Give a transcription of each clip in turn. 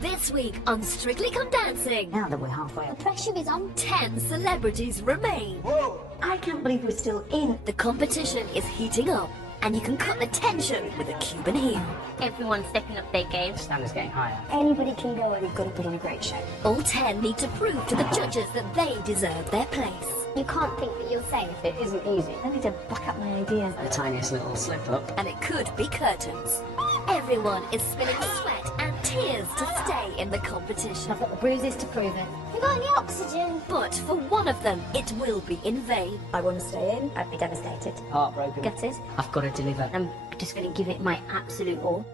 This week on Strictly Come Dancing. Now that we're halfway up, The pressure is on. 10 celebrities remain. whoa! I can't believe we're still in. The competition is heating up, and you can cut the tension with a Cuban heel. Everyone's stepping up their game. Standards getting higher. Anybody can go and you've got to put on a great show. All 10 need to prove to the judges that they deserve their place. You can't think that you're safe. It isn't easy. I need to back up my ideas. The tiniest little slip up. And it could be curtains. Everyone is spilling sweat and tears to stay in the competition. I've got the bruises to prove it. You got any oxygen? But for one of them, it will be in vain. I want to stay in. I'd be devastated. Heartbroken. Gutted. I've got to deliver. I'm just going to give it my absolute all.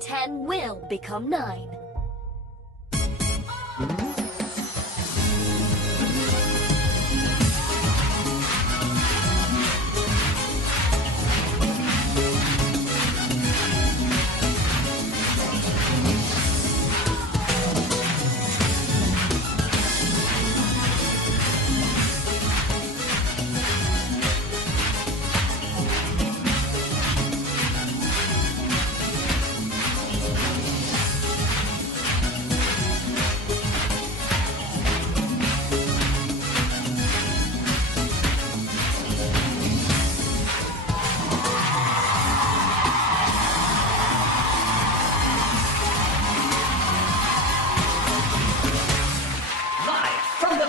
10 will become 9.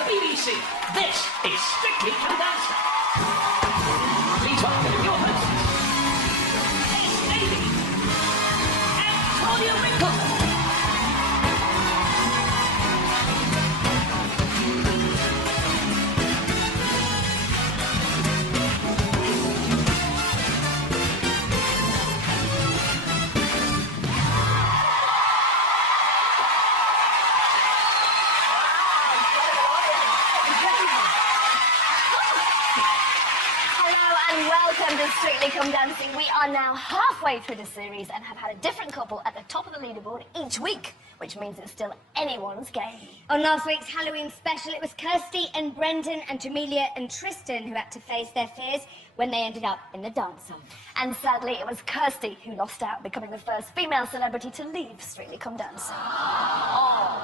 BBC, this is Strictly Come Dancing. Please welcome your hosts, S13 E15. Welcome to Strictly Come Dancing. We are now halfway through the series and have had a different couple at the top of the leaderboard each week, which means it's still anyone's game. On last week's Halloween special, it was Kirsty and Brendan and Jamelia and Tristan who had to face their fears when they ended up in the dance-off. And sadly, it was Kirsty who lost out, becoming the first female celebrity to leave Strictly Come Dancing.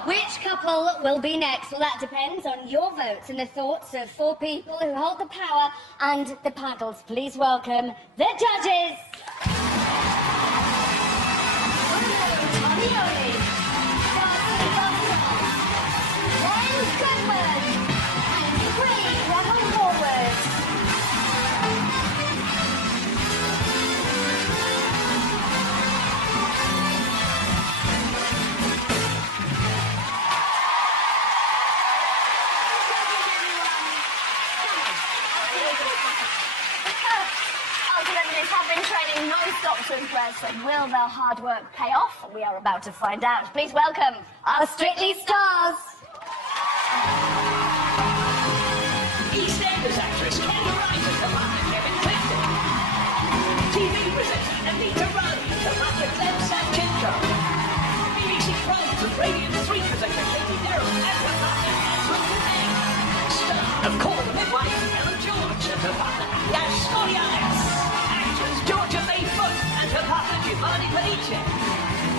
Which couple will be next? Well, that depends on your votes and the thoughts of 4 people who hold the power and the paddles. Please welcome the judges. Have been training non-stop to impress, and will their hard work pay off? We are about to find out. Please welcome our Strictly stars. EastEnders actress Kelly Wright as the partner Kevin Clifton. TV presenter Anita Raleigh as the partner Glenn Sanchenko. BBC Primes and Radio 3 presenter Katie Darrow as the partner Catherine Deneen. Star of Call the Midwife Ellen George as the partner Yash Skorianis. Georgia May Foote and her partner Giovanni Felice.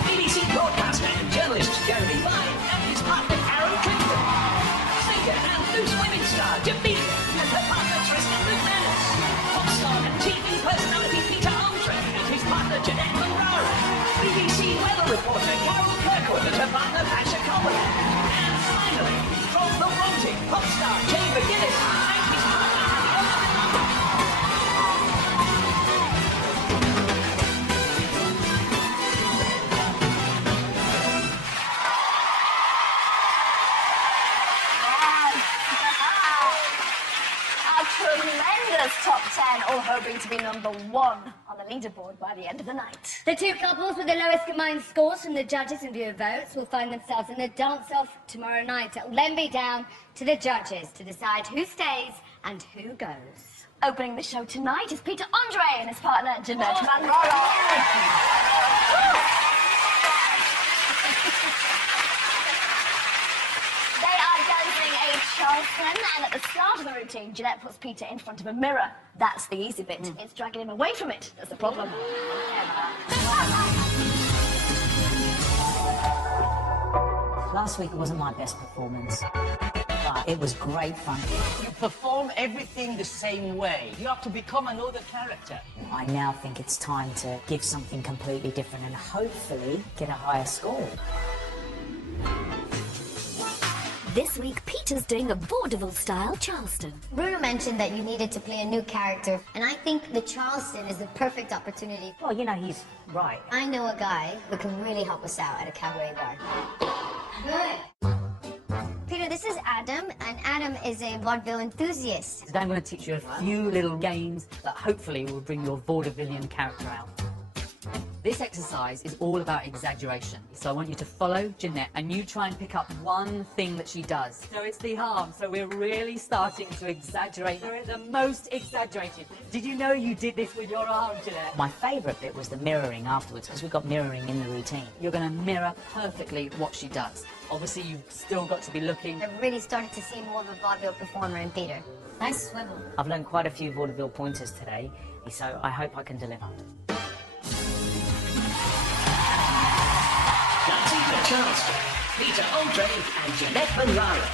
BBC broadcaster and journalist Jeremy Vine and his partner Aaron Clifton. Singer and loose women's star Jamelia and her partner Tristan McManus. Pop star and TV personality Peter Andre and his partner Jeanette Monrara. BBC weather reporter Carol Kirkwood and her partner Pasha Coleman. And finally, from the wanted pop star Jay McGuinness and his partner tremendous top 10, all hoping to be number 1 on the leaderboard by the end of the night. The 2 couples with the lowest combined scores from the judges in view of votes will find themselves in the dance-off tomorrow night. It will then be down to the judges to decide who stays and who goes. Opening the show tonight is Peter Andre and his partner Jeanette Monrara. Charleston, and at the start of the routine, Jeanette puts Peter in front of a mirror. That's the easy bit. It's dragging him away from it that's the problem. Last week wasn't my best performance, but it was great fun. You perform everything the same way. You have to become another character. I now think it's time to give something completely different and hopefully get a higher score. This week, Peter's doing a vaudeville-style Charleston. Bruno mentioned that you needed to play a new character, and I think the Charleston is the perfect opportunity. Well, you know, he's right. I know a guy who can really help us out at a cabaret bar. Good. Peter, this is Adam, and Adam is a vaudeville enthusiast. Today I'm going to teach you a few little games that hopefully will bring your vaudevillian character out. This exercise is all about exaggeration. So I want you to follow Jeanette and you try and pick up one thing that she does. So it's the arm. So we're really starting to exaggerate. We're at the most exaggerated. Did you know you did this with your arm, Jeanette? My favourite bit was the mirroring afterwards, because we've got mirroring in the routine. You're going to mirror perfectly what she does. Obviously, you've still got to be looking. I've really started to see more of a vaudeville performer in Peter. Nice swivel. I've learned quite a few vaudeville pointers today, so I hope I can deliver. That's Charleston, Peter Andre and Jeanette Manrara.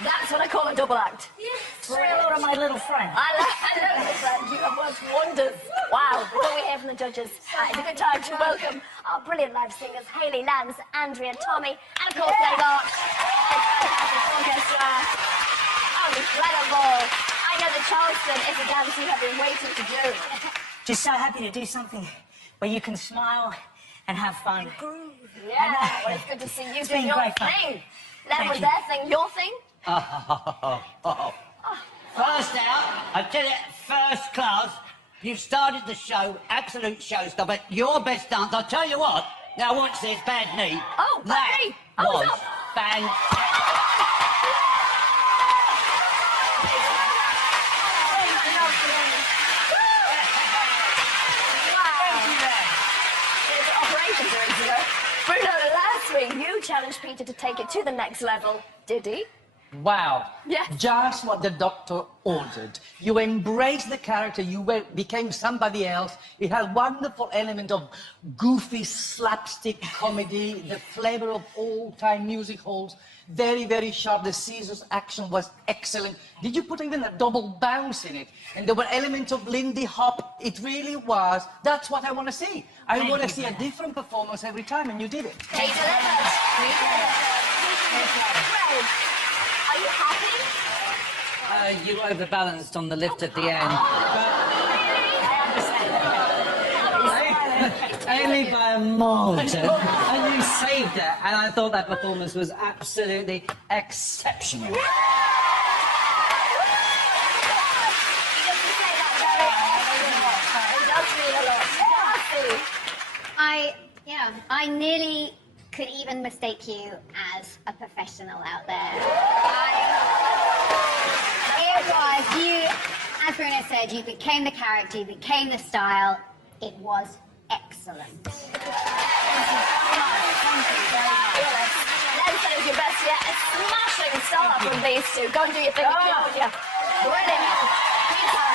That's what I call a double act. Thriller of my little friend. I love my friend. You have worked wonders. Wow. What do we hear from the judges? It's a good time to welcome our brilliant live singers, Hayley, Lance, Andrea, Tommy, and of course, they've got the fantastic orchestra. Incredible. I know the Charleston is a dance you have been waiting to do. Just so happy to do something where you can smile and have fun. Yeah, well, it's good to see you doing been your great fun. thing. That Thank was you. their thing, your thing? First out, I tell you, first class, you started the show, absolute showstopper, your best dance. I'll tell you what, now once there's bad knee. Oh, bad that knee. Oh, was stop. fantastic. Bruno, last week you challenged Peter to take it to the next level, did he? Wow. Yes. Just what the doctor ordered. You embraced the character, became somebody else. It had wonderful element of goofy slapstick comedy, the flavor of old-time music halls. Very, very sharp. The scissors action was excellent. Did you put even a double bounce in it? And there were elements of Lindy Hop. It really was. That's what I want to see. I want to see a different performance every time, and you did it. He delivered. Fred, are you happy? You overbalanced on the lift at the end. Only by a margin. And you saved it. And I thought that performance was absolutely exceptional. Just to say that, Jerry, I nearly could even mistake you as a professional out there. It was you, as Bruno said, you became the character, you became the style. It was excellent. Thank you very much. Let's say your best yet. A smashing start from these two. Go and do your thing, Claudia. Brilliant. Peter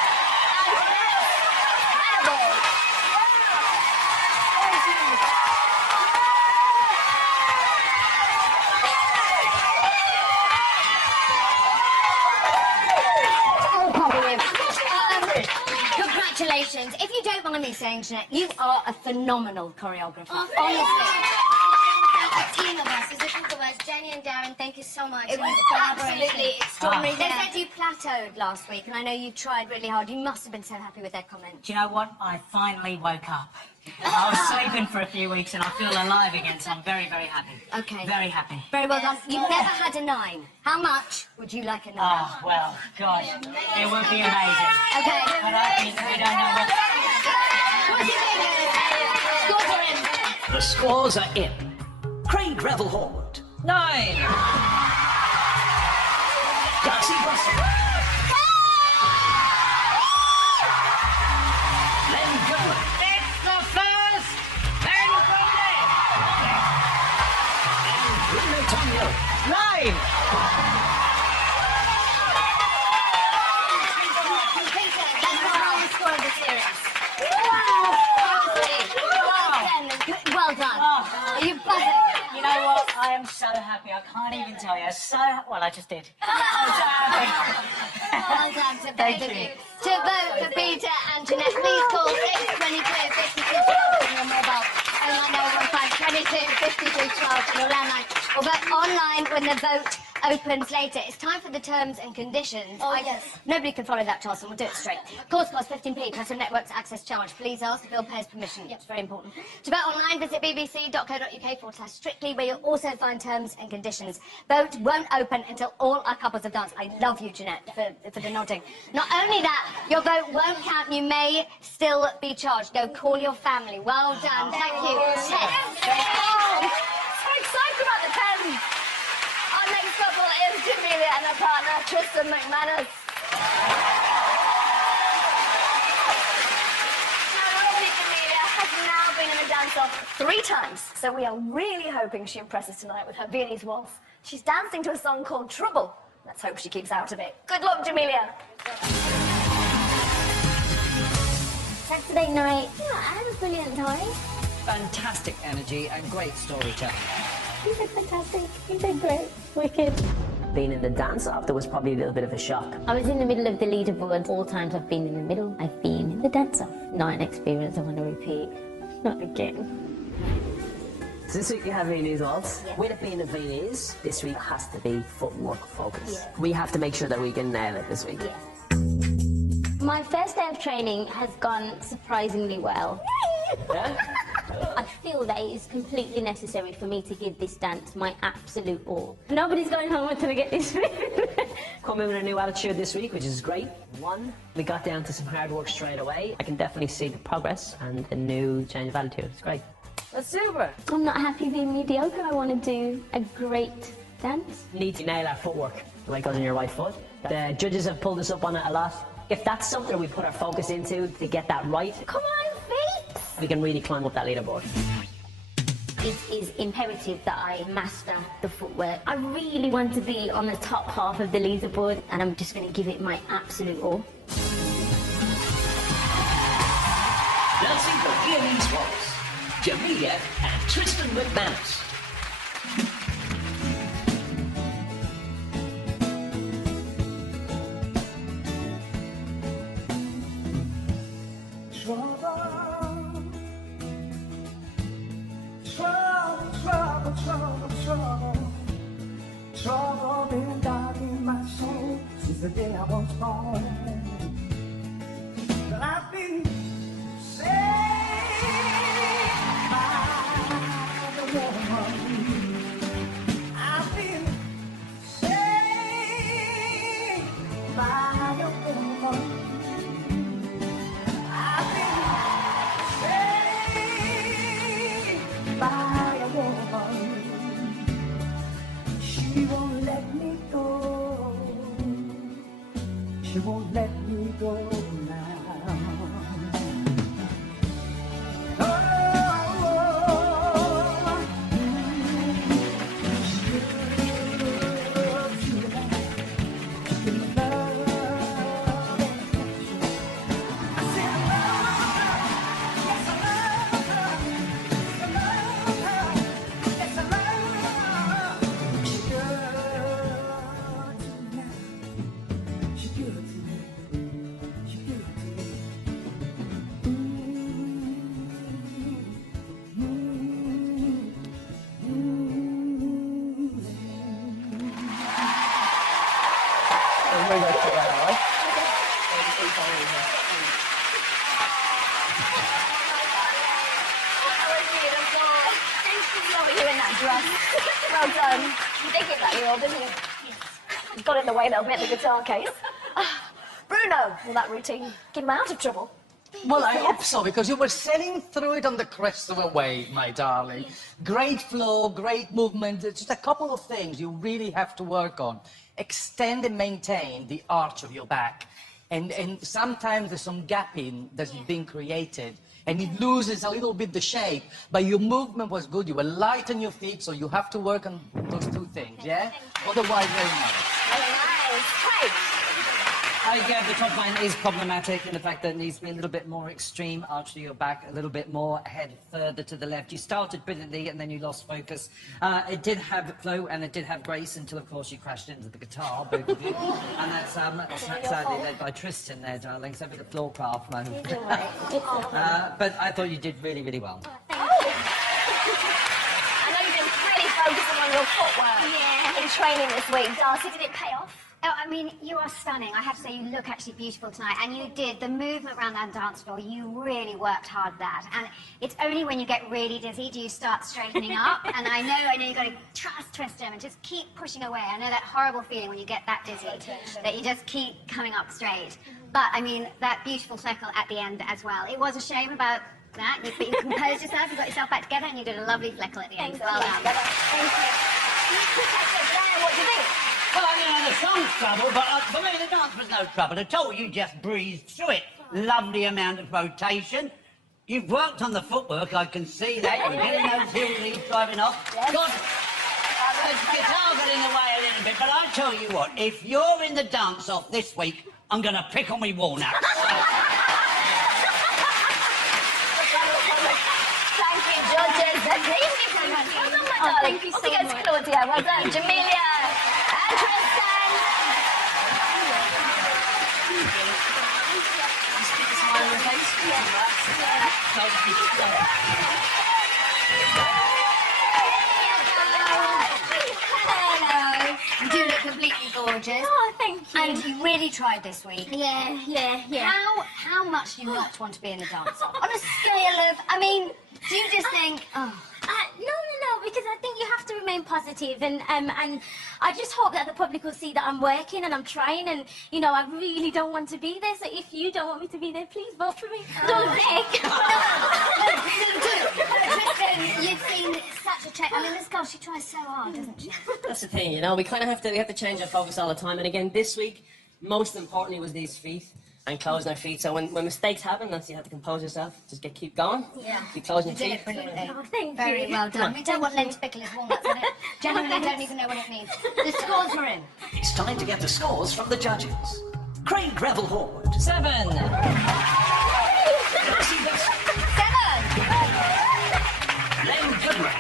and incredible. Congratulations. If you don't mind me saying, Jeanette, you are a phenomenal choreographer. Honestly. A team of us, there's a group of us, Jenny and Darren, thank you so much. It was absolutely extraordinary. They said you plateaued last week, and I know you tried really hard. You must have been so happy with their comment. Do you know what? I finally woke up. I was sleeping for a few weeks and I feel alive again, so I'm very, very happy. Okay. Very happy. Very well done. You've never had a 9. How much would you like a 9? Oh, well, gosh, it would be amazing. Okay. But we don't know what... What do you think? Scores are in. The scores are in. Craig Revel Horwood, 9. Darcy Russell. Len Gowan. It's the first and only And Bruno Tonio. 9. Peter, that's the highest score of the series. Honestly, well done. You buzzed. You know what? I am so happy. I can't even tell you. Well, I just did. I'm so happy. Well done to both of you. To vote for Peter and Jeanette, please call 622 5212 on your mobile. 09015 22 52 12 on your landline. Or vote online when the vote opens later. It's time for the terms and conditions. Yes. Nobody can follow that, Charles, and we'll do it straight. Course cost 15p plus a network's access charge. Please ask the bill payer's permission. It's very important. To vote online, visit bbc.co.uk/strictly, where you'll also find terms and conditions. Vote won't open until all our couples have danced. I love you, Jeanette, for the nodding. Not only that, your vote won't count. You may still be charged. Go call your family. Well done. Thank you. Oh, so excited about the pen. Our next couple is Jamelia and her partner, Tristan McManus. Now, lovely Jamelia has now been in the dance-off 3 times, so we are really hoping she impresses tonight with her Viennese waltz. She's dancing to a song called Trouble. Let's hope she keeps out of it. Good luck, Jamelia. Saturday night. Yeah, I had a brilliant time. Fantastic energy and great storytelling. You did fantastic. You did great. Wicked. Being in the dance-off, there was probably a little bit of a shock. I was in the middle of the leaderboard. All times I've been in the middle, I've been in the dance-off. Not an experience I want to repeat. Not again. So this week we have Viennese waltz. Yeah. With it being a Viennese, this week has to be footwork focus. Yeah. We have to make sure that we can nail it this week. Yeah. My first day of training has gone surprisingly well. Yeah? I feel that it is completely necessary for me to give this dance my absolute all. Nobody's going home until we get this. Come in with a new attitude this week, which is great. 1, we got down to some hard work straight away. I can definitely see the progress and the new change of attitude. It's great. That's super. I'm not happy being mediocre. I want to do a great dance. You need to nail our footwork, the way it goes on your right foot. The judges have pulled us up on it a lot. If that's something we put our focus into to get that right, Come on, feet! we can really climb up that leaderboard. It is imperative that I master the footwork. I really want to be on the top half of the leaderboard, and I'm just going to give it my absolute all. Dancing the Viennese waltz, Jamelia and Tristan McManus. Trouble been dark in my soul since the day I was born. But I've been saved by the woman. I've been saved by the woman. I've been saved you in that dress. Well done. You did give that your all, didn't you? Yes. Got in the way a little bit, the guitar case. Bruno, will that routine keep him out of trouble? Well, I hope so, because you were sailing through it on the crest of a wave, my darling. Great flow, great movement. It's just a couple of things you really have to work on. Extend and maintain the arch of your back. And sometimes there's some gapping that's being created, and it loses a little bit the shape, but your movement was good. You were light on your feet, so you have to work on those two things, yeah? Otherwise, very nice. Very nice. Craig. The top line is problematic in the fact that it needs to be a little bit more extreme, arch to your back, a little bit more head further to the left. You started brilliantly and then you lost focus. It did have flow and it did have grace until, of course, you crashed into the guitar, both of you. And that's sadly led by Tristan there, darling, except for the floor craft moment. But I thought you did really, really well. I know you've been really focusing on your footwork in training this week. Darcy, did it pay off? Oh, I mean, you are stunning. I have to say, you look actually beautiful tonight. And you did. The movement around that dance floor, you really worked hard at that. And it's only when you get really dizzy do you start straightening up. And I know you've got to trust Tristan and just keep pushing away. I know that horrible feeling when you get that dizzy, that you just keep coming up straight. But, I mean, that beautiful fleckle at the end as well. It was a shame about that, but you composed yourself, you got yourself back together, and you did a lovely fleckle at the end. Well done. Thank you. What do you think? Well, the song's trouble, but for me, the dance was no trouble at all. You just breezed through it. Lovely amount of rotation. You've worked on the footwork, I can see that. You're getting those heel leads driving off. Yes. God, the guitar got in the way a little bit, but I tell you what, if you're in the dance-off this week, I'm going to pick on me walnuts. Thank you, judges. Please give me one. Well done, my darling. Thank you so much. Claudia. Well done, Jamelia and Tristan. Smile on your face? Hello. You do look completely gorgeous. Oh, thank you. And you really tried this week. Yeah. How much do you not want to be in the dance off? On a scale of, I mean, do you just think, oh... No, because I think you have to remain positive, and I just hope that the public will see that I'm working and I'm trying, and I really don't want to be there. So if you don't want me to be there, please vote for me. Don't beg. Tristan, you've seen such a change. I mean, this girl, she tries so hard, doesn't she? That's the thing, we kind of have to change our focus all the time. And again, this week, most importantly was these feet and closing our feet. So when mistakes happen, that's you have to compose yourself. Just keep going. Yeah. Keep closing your You did feet. it brilliantly. Oh, thank Very you. well done. We don't want lens pickle as walnuts in it. Genuinely don't even know what it means. The scores are in. It's time to get the scores from the judges. Craig Revelhorde. 7. Len Goodman.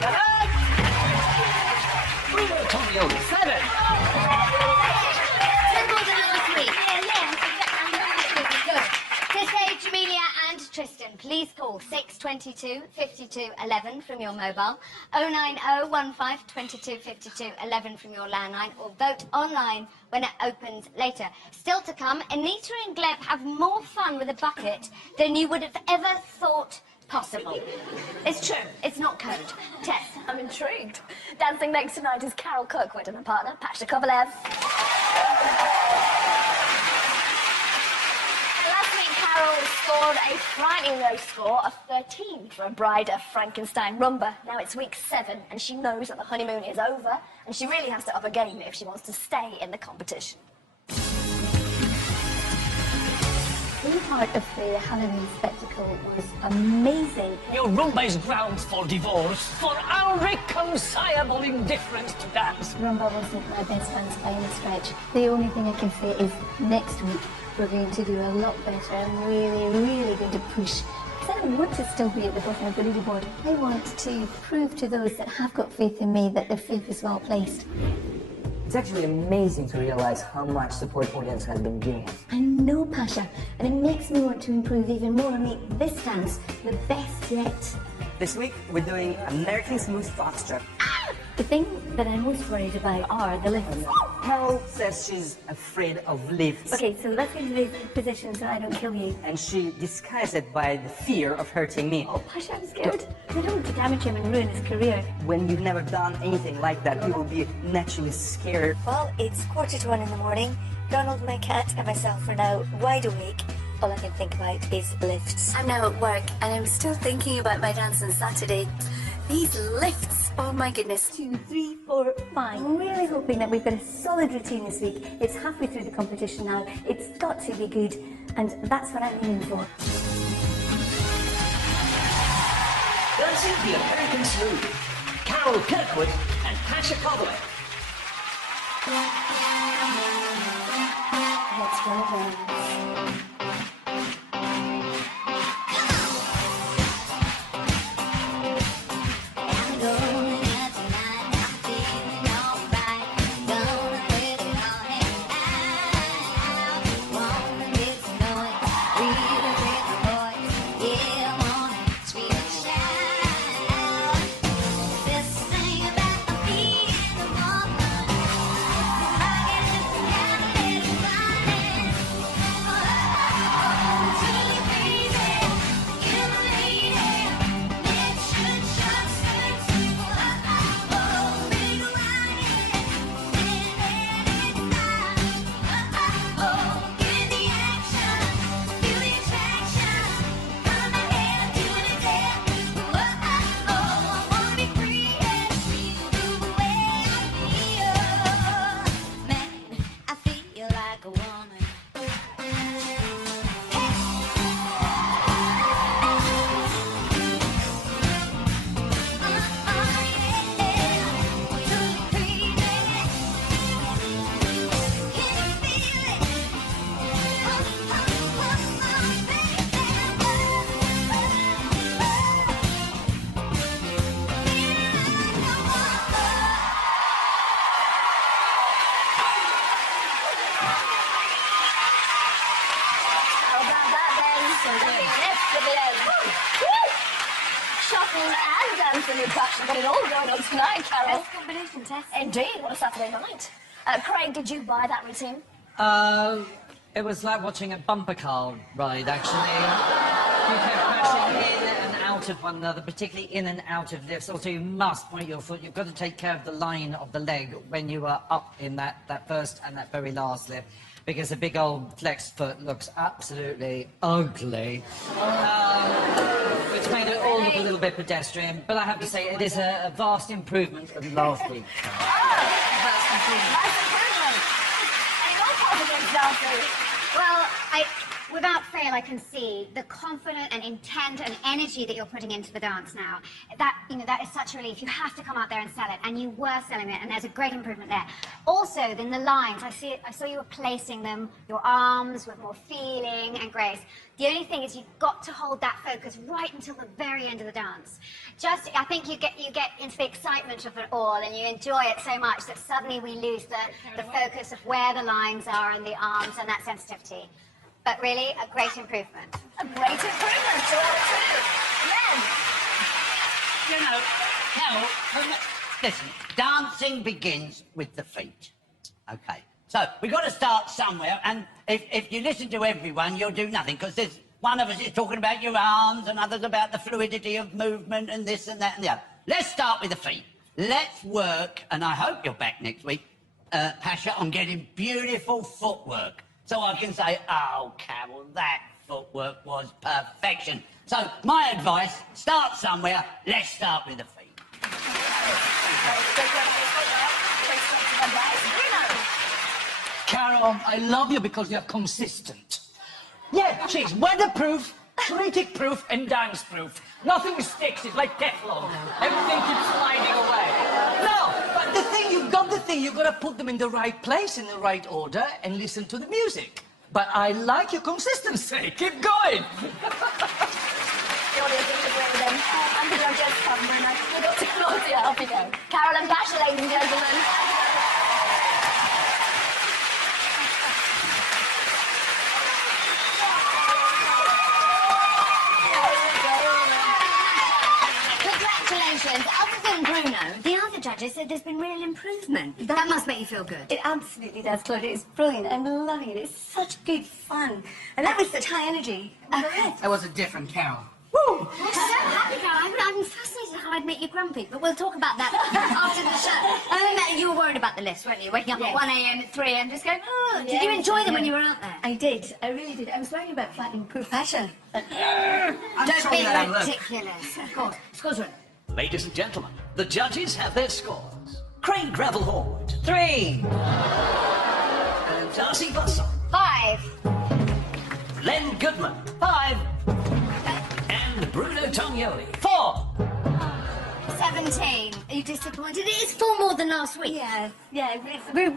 Bruno Toglioni. 7. Jamelia and Tristan, please call 622 52 11 from your mobile, 090 15 22 52 11 from your landline, or vote online when it opens later. Still to come, Anita and Gleb have more fun with a bucket than you would have ever thought possible. It's true, it's not code. Tess. I'm intrigued. Dancing next tonight is Carol Kirkwood and her partner, Pasha Kovalev. Carol scored a frightening low score of 13 for a Bride of Frankenstein rumba. Now it's week 7 and she knows that the honeymoon is over and she really has to up her game if she wants to stay in the competition. Being part of the Halloween spectacle was amazing. Your rumba is grounds for divorce, for irreconcilable indifference to dance. Rumba wasn't my best friends by any stretch. The only thing I can say is next week we're going to do a lot better. I'm really going to push. Because I don't want to still be at the bottom of the leaderboard. I want to prove to those that have got faith in me that their faith is well placed. It's actually amazing to realize how much support the audience has been giving us. I know, Pasha, and it makes me want to improve even more and make this dance the best yet. This week, we're doing American Smooth Foxtrot. The thing that I'm most worried about are the lips. Carol says she's afraid of lifts. Okay, so let's get into the position so I don't kill you. And she disguised it by the fear of hurting me. Oh, Pasha, I'm scared. I don't want to damage him and ruin his career. When you've never done anything like that, you will be naturally scared. Well, it's 1:45 in the morning. Donald, my cat, and myself are now wide awake. All I can think about is lifts. I'm now at work, and I'm still thinking about my dance on Saturday. These lifts, oh my goodness. 2, 3, 4, 5. I'm really hoping that we've got a solid routine this week. It's halfway through the competition now. It's got to be good, and that's what I'm aiming for. Dancing the American Smooth, Carol Kirkwood and Pasha Cobway. Let's go then. And dancing with Pasha, got it all going on tonight, Carol. Best combination, Tess. Indeed, what a Saturday night. Craig, did you buy that routine? It was like watching a bumper car ride, actually. You kept crashing in and out of one another, particularly in and out of lifts. Also, you must point your foot. You've got to take care of the line of the leg when you are up in that first and that very last lift, because a big old flexed foot looks absolutely ugly. Which made it all look a little bit pedestrian, but I have to say it is a vast improvement from last week. That's improvement. And your confidence, Darcy. Well, without fail, I can see the confidence and intent and energy that you're putting into the dance now. That is such a relief. You have to come out there and sell it, and you were selling it, and there's a great improvement there. Also, then the lines, I saw you were placing them, your arms with more feeling and grace. The only thing is you've got to hold that focus right until the very end of the dance. I think you get into the excitement of it all, and you enjoy it so much that suddenly we lose the focus of where the lines are and the arms and that sensitivity. But really, a great improvement. A great improvement to all two. Len. You know, Carol, listen, dancing begins with the feet. Okay. So, we've got to start somewhere, and if you listen to everyone, you'll do nothing, because there's one of us is talking about your arms, and others about the fluidity of movement, and this and that and the other. Let's start with the feet. Let's work, and I hope you're back next week, Pasha, on getting beautiful footwork. So I can say, oh, Carol, that footwork was perfection. So, my advice, start somewhere. Let's start with the feet. Carol, I love you because you're consistent. Yeah, she's weatherproof, critic-proof, and dance-proof. Nothing sticks. It's like Teflon. Everything keeps sliding away. No, but you've got to put them in the right place, in the right order, and listen to the music. But I like your consistency. Keep going. The audience is agreeing with them. And the judges come very nice. We've got to close it. Off we go. Carol and Pasha, ladies and gentlemen. Congratulations. Other than Bruno, the other judges said there's been real improvement. That must make you feel good. It absolutely does, Claudia. It's brilliant. I'm loving it. It's such good fun. And that was such high energy. That was a different Carol. Woo! I'm so happy, Carol. I'm fascinated how I'd make you grumpy, but we'll talk about that after the show. I remember you were worried about the list, weren't you? Waking up at 1 a.m. at 3 a.m. just going, oh, did you enjoy them when you were out there? I did. I really did. I was worried about flattening poor Pasha. Don't be ridiculous. Of course. Scores are in. Ladies and gentlemen, the judges have their scores. Craig Gravelhorwood, 3. and Darcy Bussell, 5. Len Goodman, 5. and Bruno Tognoli, 4. 17. Are you disappointed? It is 4 more than last week. Yeah. We've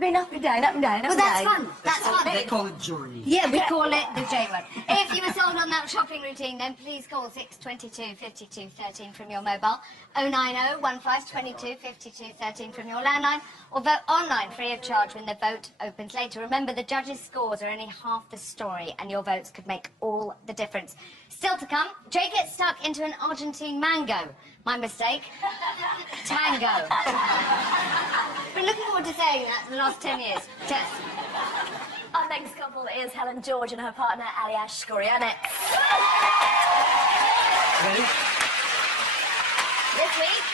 been up and down, up and down, up Well, and that's down. fun. That's fun. They call it journey. Yeah, we call it the J word. If you were sold on that shopping routine, then please call 622 52 13 from your mobile, 090 15 22 52 13 from your landline, or vote online free of charge when the vote opens later. Remember, the judges' scores are only half the story, and your votes could make all the difference. Still to come, Jay gets stuck into an Argentine mango. My mistake. Tango. Been looking forward to saying that for the last 10 years. Tess. Our next couple is Helen George and her partner, Aliash Skorianets. Ready? This week,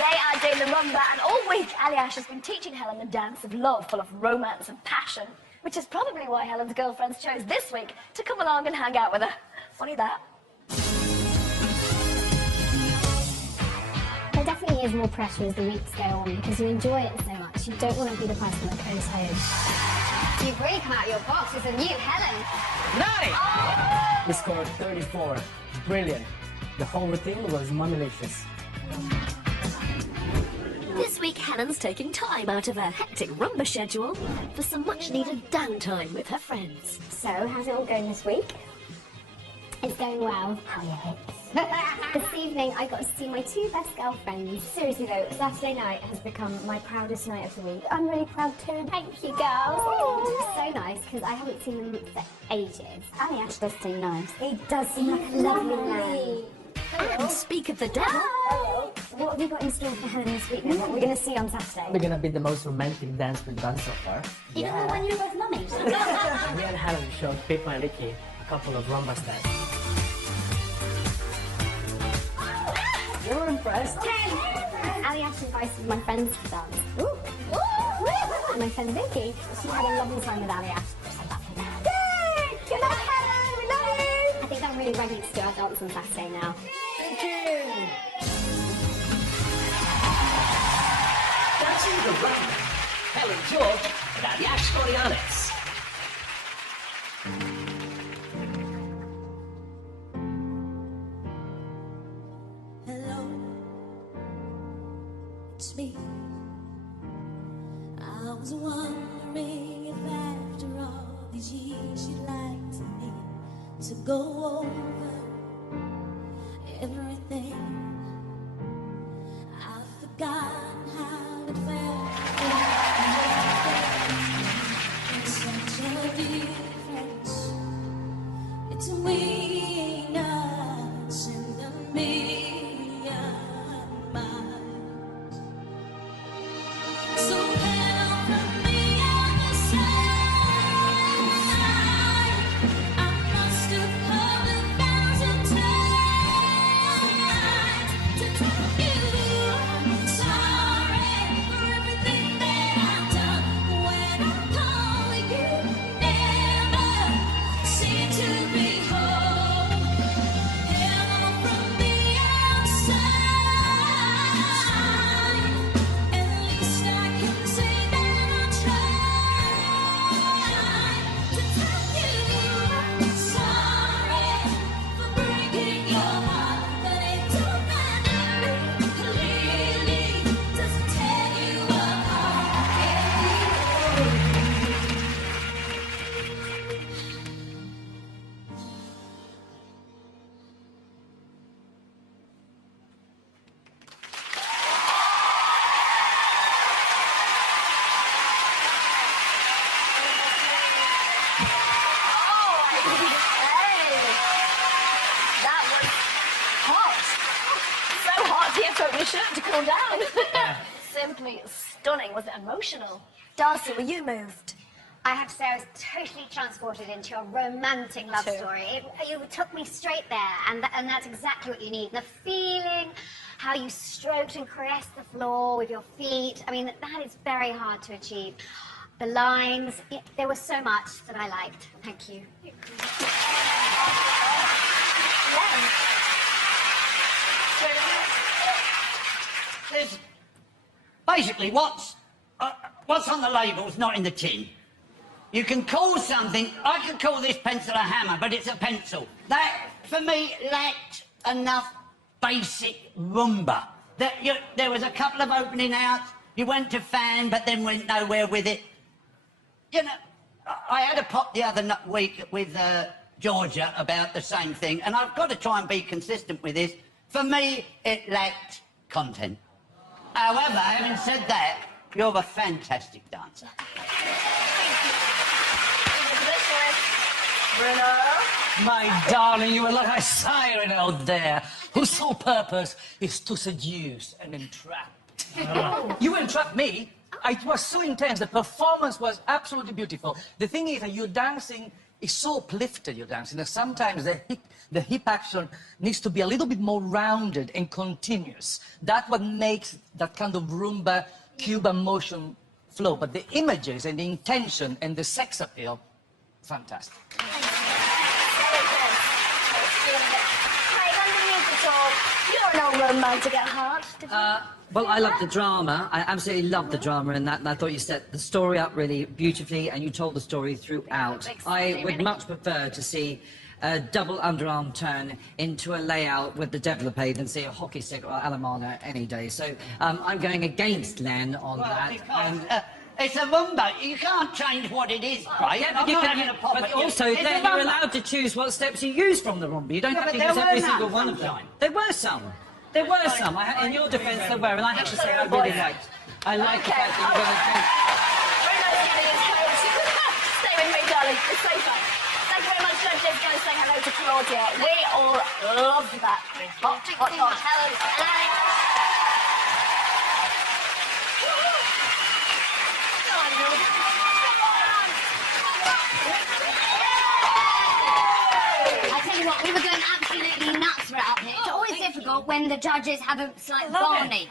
they are doing the rumba, and all week, Aliash has been teaching Helen the dance of love, full of romance and passion, which is probably why Helen's girlfriends chose this week to come along and hang out with her. Funny that. There definitely is more pressure as the weeks go on because you enjoy it so much. You don't want to be the person that goes home. Do you agree? Come out of your box. It's a new Helen. Nice! We scored 34. Brilliant. The whole routine was malicious. This week, Helen's taking time out of her hectic rumba schedule for some much-needed downtime with her friends. So, how's it all going this week? It's going well. How are your hips? This evening, I got to see my 2 best girlfriends. Seriously though, Saturday night has become my proudest night of the week. I'm really proud too. Thank you, girls. It's so nice because I haven't seen them for ages. Ali Ash does seem nice. He does seem like a lovely man. And speak of the devil. Hello. What have you got in store for Helen this week then? What are we going to see on Saturday? We're gonna be the most romantic dance we've done so far. Even the one you're both mummies. Me and Helen showed Pippa and Ricky a couple of rumba steps. You were impressed? Ali Ash invited my friends to dance. And my friend Vicky, she had a lovely time with Ali Ash. Yay! Good luck, Helen! We love you! I think I'm really ready to do our dance on Saturday now. Thank you! dancing the rumba, Helen George and Aliash Skorianets. Hello, it's me. I was wondering if after all these years you'd like me to go over everything. I've forgotten how it felt. There's such a difference between us and a million miles. So help me understand. I must have heard 1,000 times to tell you I'm sorry for everything that I've done. When I call you, never seem to be home. on your shirt to cool down. Simply stunning. Was it emotional? Darcy, were you moved? I have to say I was totally transported into your romantic love story. You took me straight there, and that's exactly what you need. The feeling, how you stroked and caressed the floor with your feet. I mean, that is very hard to achieve. The lines, there was so much that I liked. Thank you. There's basically what's on the label's not in the tin. You can call something, I could call this pencil a hammer, but it's a pencil. That, for me, lacked enough basic rumba. There was a couple of opening outs, you went to fan, but then went nowhere with it. You know, I had a pop the other week with Georgia about the same thing, and I've got to try and be consistent with this. For me, it lacked content. However, having said that, you're a fantastic dancer. Bruno? My darling, you are like a siren out there, whose sole purpose is to seduce and entrap. You entrapped me. It was so intense. The performance was absolutely beautiful. The thing is that your dancing is so uplifted, your dancing, that sometimes the hip action needs to be a little bit more rounded and continuous. That's what makes that kind of rumba, Cuban motion flow. But the images and the intention and the sex appeal, fantastic. You're no romantic at heart. Well, I love the drama. I absolutely love the drama in that, and I thought you set the story up really beautifully, and you told the story throughout. I would much prefer to see a double underarm turn into a layout with the développé than see a hockey stick or Alemana any day. So I'm going against Len on that. Because, it's a rumba. You can't change what it is, right? Yeah, but also, then you're allowed to choose what steps you use from the rumba. You don't have to use every single one of them. There were some. There were some. In your defence, there were, and I have to say, I really liked. I like the fact that you're going to take. Stay with me, darling. It's safer. Thank you very much, judges. Go say hello to Claudia. We all love that. Hot, hot, hot. Hello. I tell you what, we were going absolutely nuts for it up here. It's always difficult when the judges have a slight Barney.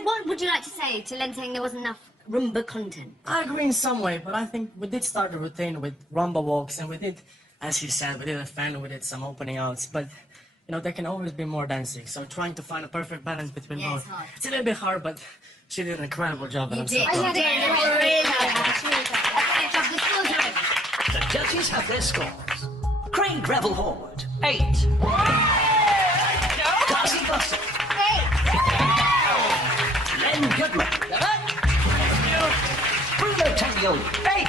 What would you like to say to Len saying there wasn't enough rumba content? I agree in some way, but I think we did start the routine with rumba walks, and we did, as he said, we did a fan, we did some opening outs, but you know, there can always be more dancing, so trying to find a perfect balance between both. It's a little bit hard, but she did an incredible job. You did. You did. The judges have their scores. Craig Revel Horwood, 8. Darcy Bussett, 8. Len Goodman, 7. Bruno Taglioli, 8.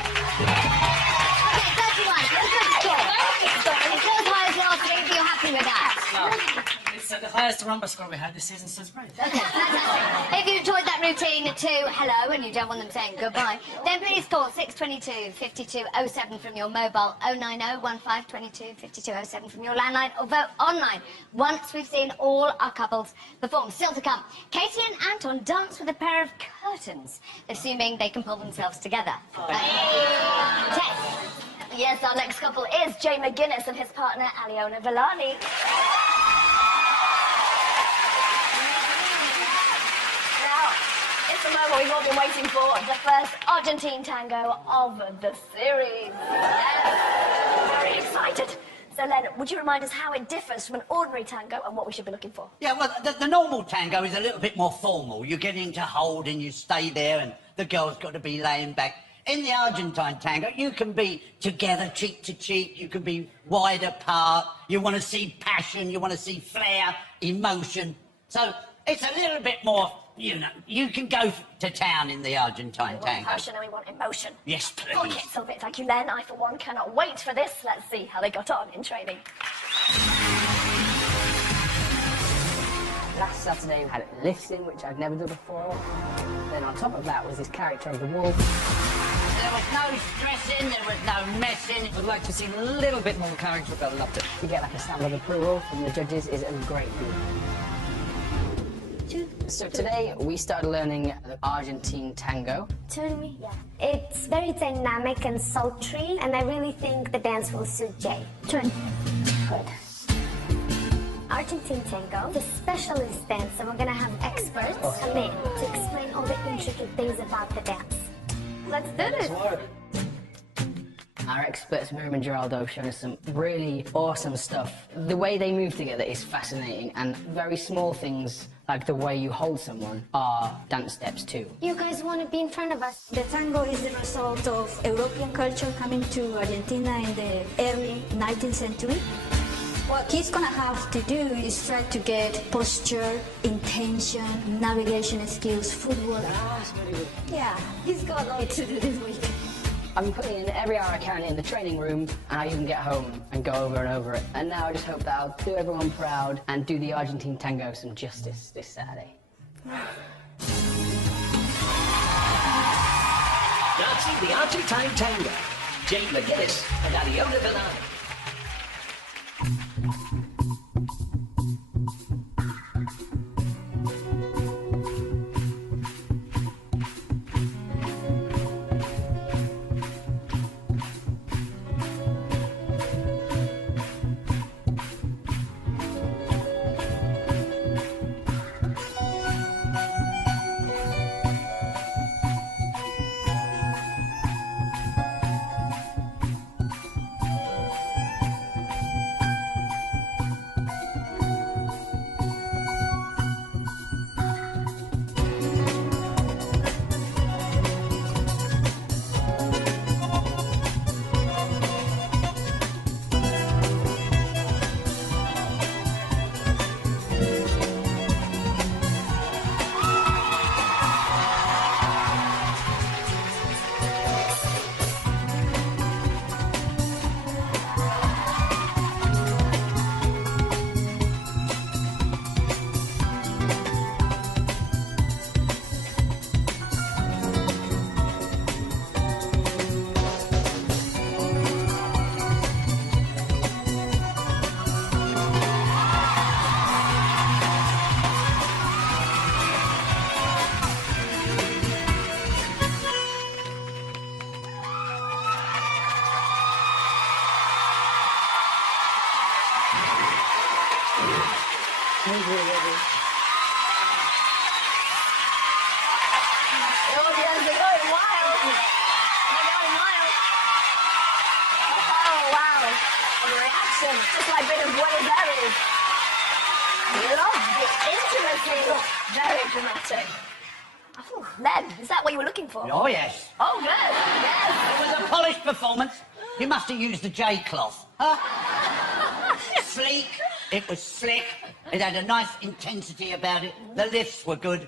Okay, 31. Good score. It's not as high as last week, but you're happy with that? It's the highest rumba score we had this season, so it's great. Okay, fantastic. If you enjoyed that routine to hello and you don't want them saying goodbye, then please call 622 5207 from your mobile, 090 1522 5207 from your landline, or vote online once we've seen all our couples perform. Still to come, Katie and Anton dance with a pair of curtains, assuming they can pull themselves together. Tess. Yes, our next couple is Jay McGuinness and his partner, Aliona Villani. It's the moment we've all been waiting for, the first Argentine tango of the series. Yes, very excited. So, Len, would you remind us how it differs from an ordinary tango and what we should be looking for? Yeah, well, the normal tango is a little bit more formal. You get into hold and you stay there, and the girl's got to be laying back. In the Argentine tango, you can be together, cheek to cheek, you can be wide apart, you want to see passion, you want to see flair, emotion. So it's a little bit more, you know, you can go to town in the Argentine tango. We want passion and we want emotion. Yes, please. Okay, Sylvia, thank you, Len. I, for one, cannot wait for this. Let's see how they got on in training. Last Saturday we had lifting, which I'd never done before. Then on top of that was this character of the wolf. There was no stressing, there was no messing. I'd like to see a little bit more character, but I loved it. To get like a stamp of approval from the judges is a great deal. So today we started learning the Argentine tango. Turn me? Yeah. It's very dynamic and sultry, and I really think the dance will suit Jay. Turn. Good. Argentine tango, the specialist dance, and we're gonna have experts come in to explain all the intricate things about the dance. Let's do this. Our experts, Miriam and Geraldo, have shown us some really awesome stuff. The way they move together is fascinating, and very small things like the way you hold someone are dance steps too. You guys want to be in front of us? The tango is the result of European culture coming to Argentina in the early 19th century. What he's gonna have to do is try to get posture, intention, navigation skills, footwork. That's very good. Yeah, he's got a lot to do this week. I've been putting in every hour I can in the training room, and I even get home and go over and over it. And now I just hope that I'll do everyone proud and do the Argentine tango some justice this Saturday. Dancing the Argentine tango. Jake McGinnis and Ariona Villani. Just like being in Buenos Aires. Love the intimacy. Very dramatic. Oh, Len, is that what you were looking for? Oh, yes. Oh, good. Yes. It was a polished performance. You must have used the J cloth. Huh? Sleek. It was slick. It had a nice intensity about it. The lifts were good.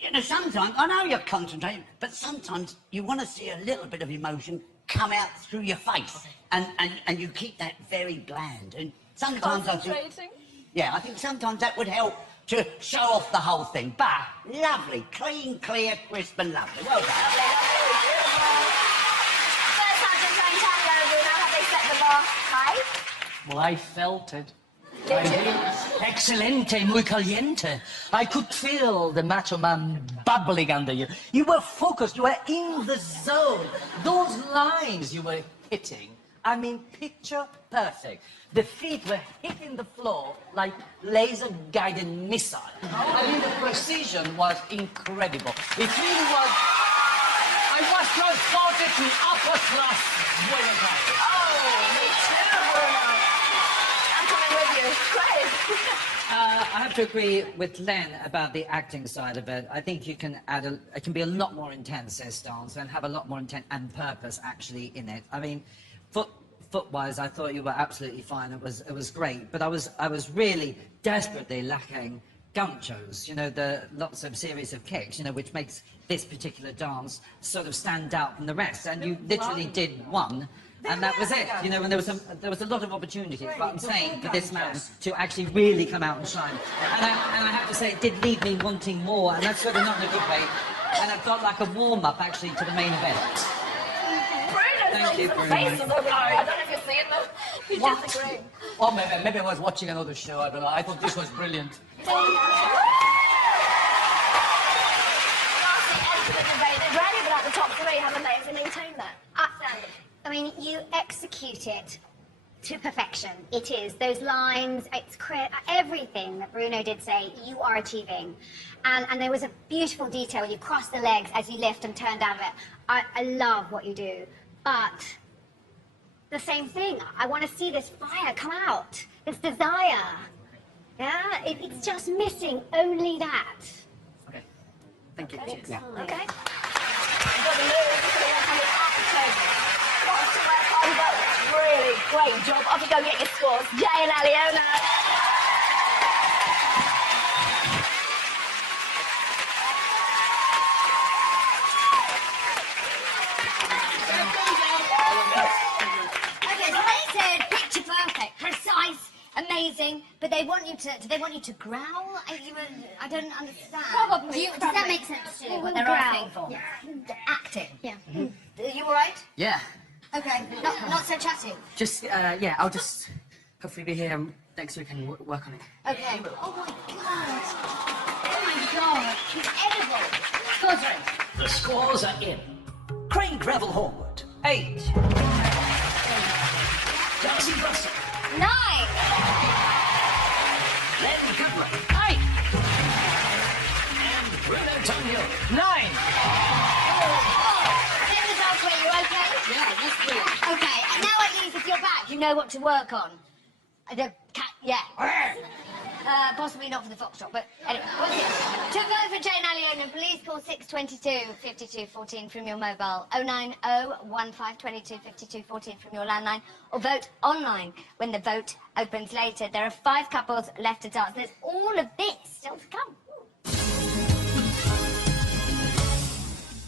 You know, sometimes, I know you're concentrating, but sometimes you want to see a little bit of emotion come out through your face. And you keep that very bland. And sometimes I think... Yeah, I think sometimes that would help to show off the whole thing. But lovely, clean, clear, crisp and lovely. Well done. First time to train tango, Bruno. Have they set the bar high? Well, I felt it. Did you? Excelente, muy caliente. I could feel the macho man bubbling under you. You were focused, you were in the zone. Those lines you were hitting, I mean, picture perfect. The feet were hitting the floor like laser-guided missiles. I mean, the precision was incredible. It really was... I was transported to upper class Buenos Aires. Oh, me too, Bruno. I'm coming with you. Great. I have to agree with Len about the acting side of it. I think you can add it can be a lot more intense, this dance, and have a lot more intent and purpose actually in it. I mean, foot-wise, I thought you were absolutely fine. It was great, but I was really desperately lacking ganchos. You know, the lots of series of kicks. You know, which makes this particular dance sort of stand out from the rest. And you literally did one. And that was it, you know, and there was a lot of opportunities, but I'm saying for this man to actually really come out and shine. And I have to say, it did leave me wanting more, and that's sort of not in a good way. And I felt like a warm-up, actually, to the main event. Bruno! His face is over there. I don't know if you're seeing them. He's disagreeing. Oh, maybe I was watching another show. I don't know. I thought this was brilliant. They've rarely been at the top three, haven't they? If they maintain that. Outstanding. I mean, you execute it to perfection. It is. Those lines, it's everything that Bruno did say, you are achieving. And there was a beautiful detail when you cross the legs as you lift and turn down of it. I love what you do. But the same thing, I want to see this fire come out, this desire. Yeah, it's just missing only that. Okay, thank you. Okay. Yeah. Okay. Really great job. Off you go, get your scores. Jay and Aliona. Okay, so they said picture perfect, precise, amazing, but they want you to. Do they want you to growl? I don't understand. Probably. Does that make sense to you? What they're Growl. asking for? Yeah. The acting. Yeah. Are you all right? Yeah. Okay. Not so chatty. Just, yeah, I'll just hopefully be here next week and work on it. Okay. Oh my god. Oh my god. It's edible. Scores are in. The scores are in. Craig Revel Hornwood, 8. Darcy Russell, 9. Len Goodman, 8. And Bruno Tonio, 9. Same results where you okay? Yeah, that's brilliant. Okay, and now at least if you're back, you know what to work on. The cat, yeah. Possibly not for the foxtrot, but anyway. We'll see. To vote for Jane Aliona, please call 622 52 14 from your mobile, 090 15 22 52 14 from your landline, or vote online when the vote opens later. There are 5 couples left to dance. There's all of this still to come.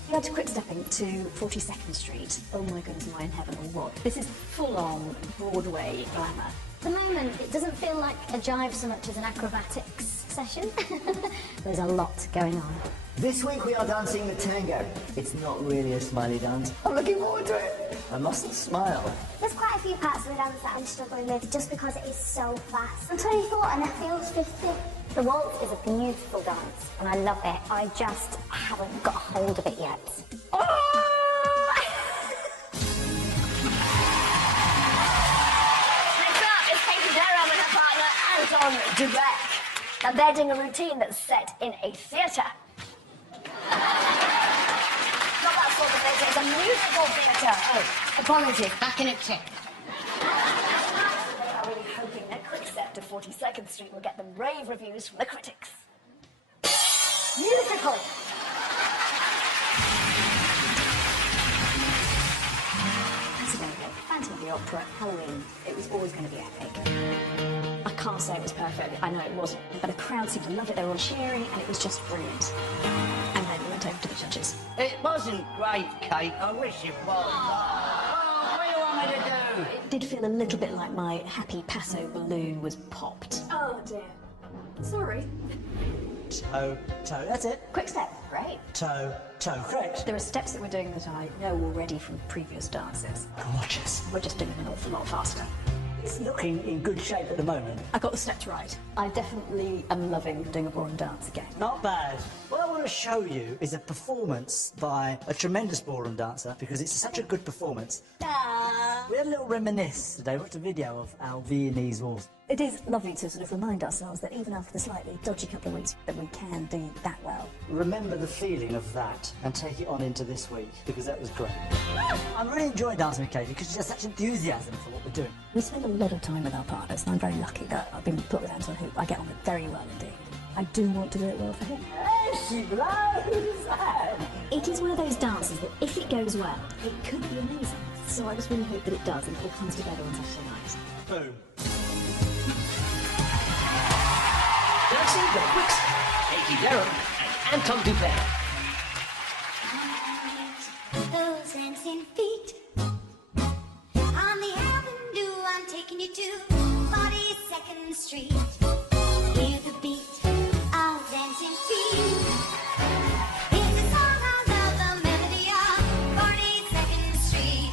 We had to quick stepping to 42nd Street. Oh my goodness, am I in heaven or what? This is full-on Broadway glamour. At the moment, it doesn't feel like a jive so much as an acrobatics session. There's a lot going on. This week we are dancing the tango. It's not really a smiley dance. I'm looking forward to it. I mustn't smile. There's quite a few parts of the dance that I'm struggling with just because it is so fast. I'm 24 and I feel 50. The waltz is a beautiful dance and I love it. I just haven't got a hold of it yet. Next up is Katie Derham and her partner Anton Dubek. Now they're doing a routine that's set in a theatre. Not that sort of theatre, it's a musical theatre. Oh, apologies, back in a tick. I'm really hoping their quick step to 42nd Street will get them rave reviews from the critics. Musical! Phantom of the Opera, Halloween, it was always going to be epic. I can't say it was perfect, I know it wasn't, but the crowd seemed to love it, they were all cheering, and it was just brilliant. And then we went over to the judges. It wasn't great, Kate. I wish it was. Oh, what do you want me to do? It did feel a little bit like my happy Paso balloon was popped. Oh dear. Sorry. Toe, that's it. Quick step, right? Toe, correct. There are steps that we're doing that I know already from previous dances. Gorgeous. We're just doing them an awful lot faster. It's looking in good shape at the moment. I got the steps right. I definitely am loving doing a ballroom dance again. Not bad. What I want to show you is a performance by a tremendous ballroom dancer because it's such a good performance. We had a little reminisce today. We watched a video of our Viennese waltz. It is lovely to sort of remind ourselves that even after the slightly dodgy couple of weeks, that we can do that well. Remember the feeling of that and take it on into this week because that was great. I'm really enjoying dancing with Katie because she has such enthusiasm for what we're doing. We spend a lot of time with our partners, and I'm very lucky that I've been put with Anton, who I get on with very well indeed. I do want to do it well for him. Hey, she blows! It is one of those dances that if it goes well, it could be amazing. So I just really hope that it does and it all comes together on Saturday night. Boom. Dancing the Quick Step, Katie Derham and Anton Dubek. Those dancing feet on the avenue, I'm taking you to 42nd Street. Hear the beat of dancing feet. It's a song I love, the melody of 42nd Street.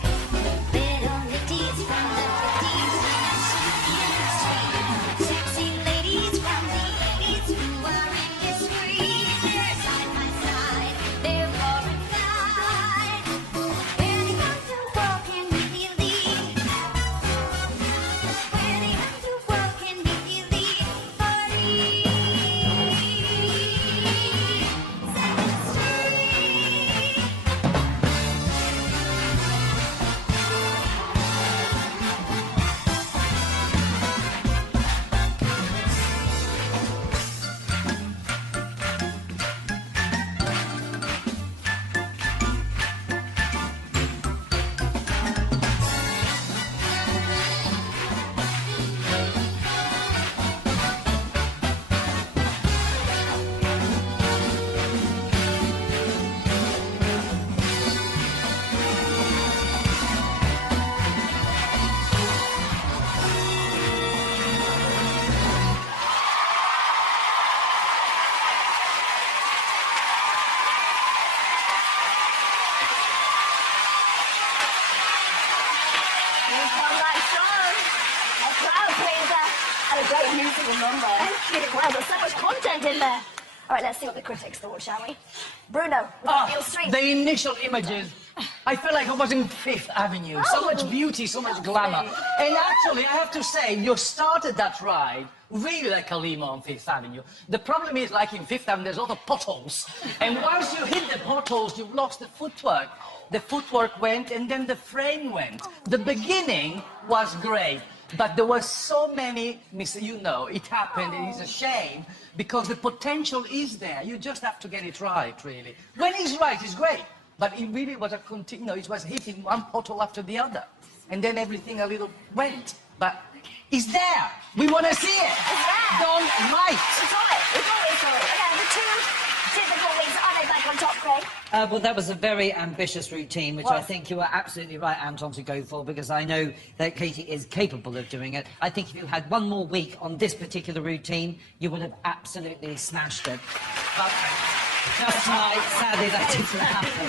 What a great musical number. Thank you. Well, there's so much content in there. All right, let's see what the critics thought, shall we? Bruno, Neil Street. The initial images, I felt like I was in Fifth Avenue. So much beauty, so much glamour. And actually, I have to say, you started that ride really like a limo on Fifth Avenue. The problem is, like in Fifth Avenue, there's a lot of potholes. And once you hit the potholes, you've lost the footwork. The footwork went, and then the frame went. The beginning was great. But there were so many, you know, it happened, and it's a shame, because the potential is there. You just have to get it right, really. When it's right, it's great. But it really was a it was hitting one pothole after the other. And then everything a little went. But it's there. We want to see it. It's there. Done right. It's on it. It's always on it. Okay, the two typical weeks. Are they back on top, Craig? Well, that was a very ambitious routine, which I think you were absolutely right, Anton, to go for, because I know that Katie is capable of doing it. I think if you had one more week on this particular routine, you would have absolutely smashed it. But just tonight, sadly, that didn't happen.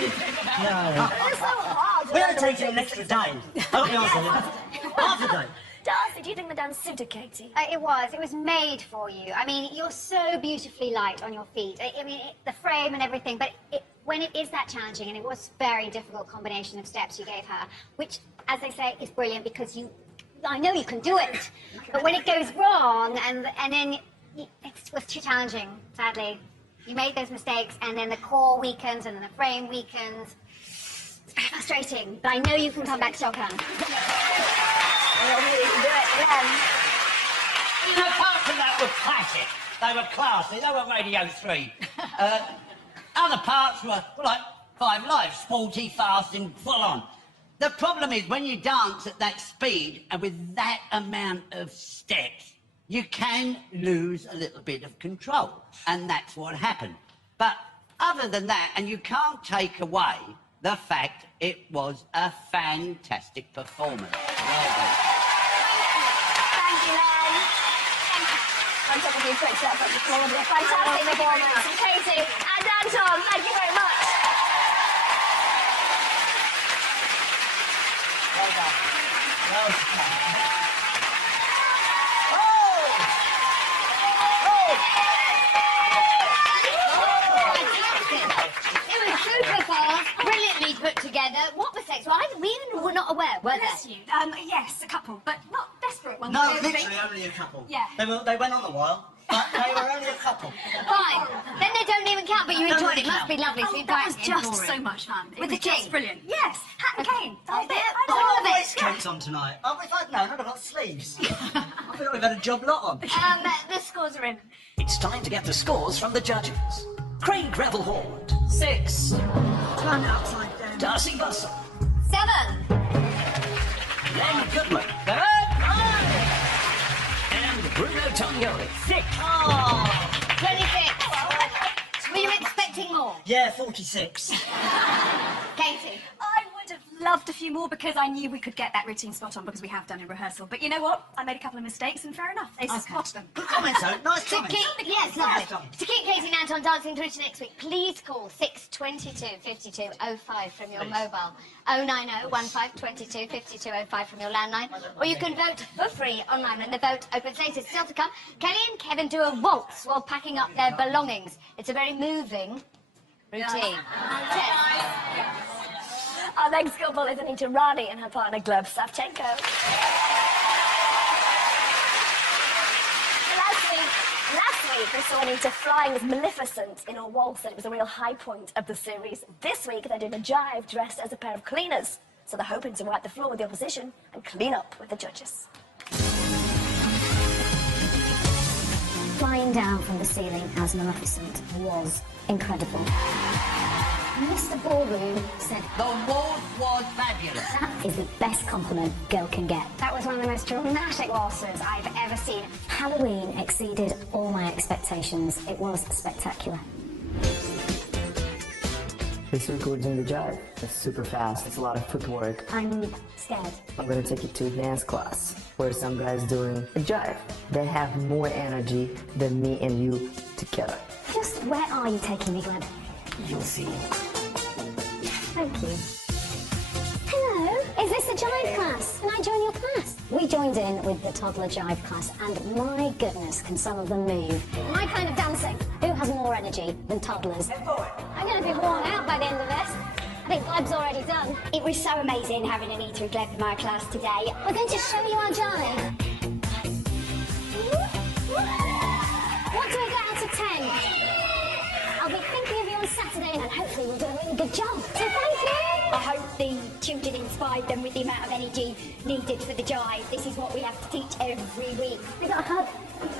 No. It's so hard. We're going to take an extra day. I'll be honest with you. Half a day. Darcy, do you think the dance suited Katie? It was made for you. I mean, you're so beautifully light on your feet. I mean, the frame and everything, but when it is that challenging, and it was a very difficult combination of steps you gave her, which, as they say, is brilliant because I know you can do it. But when it goes wrong, and then it was too challenging, sadly. You made those mistakes, and then the core weakens, and then the frame weakens. It's very frustrating, but I know you can come back stronger. Apart from that were classic. They were classy. They were Radio 3. Other parts were like Five Live, sporty, fast and full on. The problem is when you dance at that speed and with that amount of steps, you can lose a little bit of control. And that's what happened. But other than that, and you can't take away the fact it was a fantastic performance. Well done. Thank you, Len. On top of you, quick shout out to Claudia. Fantastic performance. And Katie and Anton, thank you very much. Well done. Well done. Super fast, brilliantly put together. What mistakes? Well, we were not aware, were Bless there? you. Yes, a couple, but not desperate ones. No, literally only a couple. Yeah. They went on a while, but they were only a couple. Fine. Then they don't even count, but you enjoyed it. It must be lovely to be back. That was just so much fun. With the just king? brilliant. Yes, hat and cane. The whole bit. All of it. Waistcoats on tonight. Oh, if I'd known, I'd have got sleeves. I feel like we've had a job lot on. The scores are in. It's time to get the scores from the judges. Craig Gravelhorn, 6. Turn it upside down. Darcy Bussell, 7. Len Goodman, 7. And Bruno Tongoli, 6. Oh, 26. Were you expecting more? Yeah, 46. Katie? I would have loved a few more because I knew we could get that routine spot on because we have done in rehearsal. But you know what? I made a couple of mistakes and fair enough. They spotted them. Good comments, though. Nice comments. Yes, lovely. To keep Katie and Anton dancing through to next week, please call 622 5205 from your mobile, 090 15 22 5205 from your landline, or you can vote for free online when the vote opens later. Still to come, Kelly and Kevin do a waltz while packing up their belongings. It's a very moving routine. Our next couple is Anita Rani and her partner Gleb Savchenko. Last week we saw Anita flying as Maleficent in a waltz, and it was a real high point of the series. This week they're doing a jive dressed as a pair of cleaners, so they're hoping to wipe the floor with the opposition and clean up with the judges. Flying down from the ceiling as Maleficent was incredible. Mr. Ballroom said, The waltz was fabulous. that is the best compliment girl can get. That was one of the most dramatic waltzes I've ever seen. Halloween exceeded all my expectations. It was spectacular. This week we're doing the jive. It's super fast. It's a lot of footwork. I'm scared. I'm going to take you to a dance class where some guy's doing a jive. They have more energy than me and you together. Just where are you taking me, Gleb? You'll see. Thank you. Hello. Is this it's the jive class. Can I join your class? We joined in with the toddler jive class, and my goodness, can some of them move. My kind of dancing. Who has more energy than toddlers? I'm going to be worn out by the end of this. I think Gleb's already done. It was so amazing having Anita and Gleb in my class today. We're going to show you our jive. What do we get out of 10? I'll be thinking of you on Saturday, and hopefully we'll do a really good job. So thank you. I hope the children inspired them with the amount of energy needed for the jive. This is what we have to teach every week. I got a hug.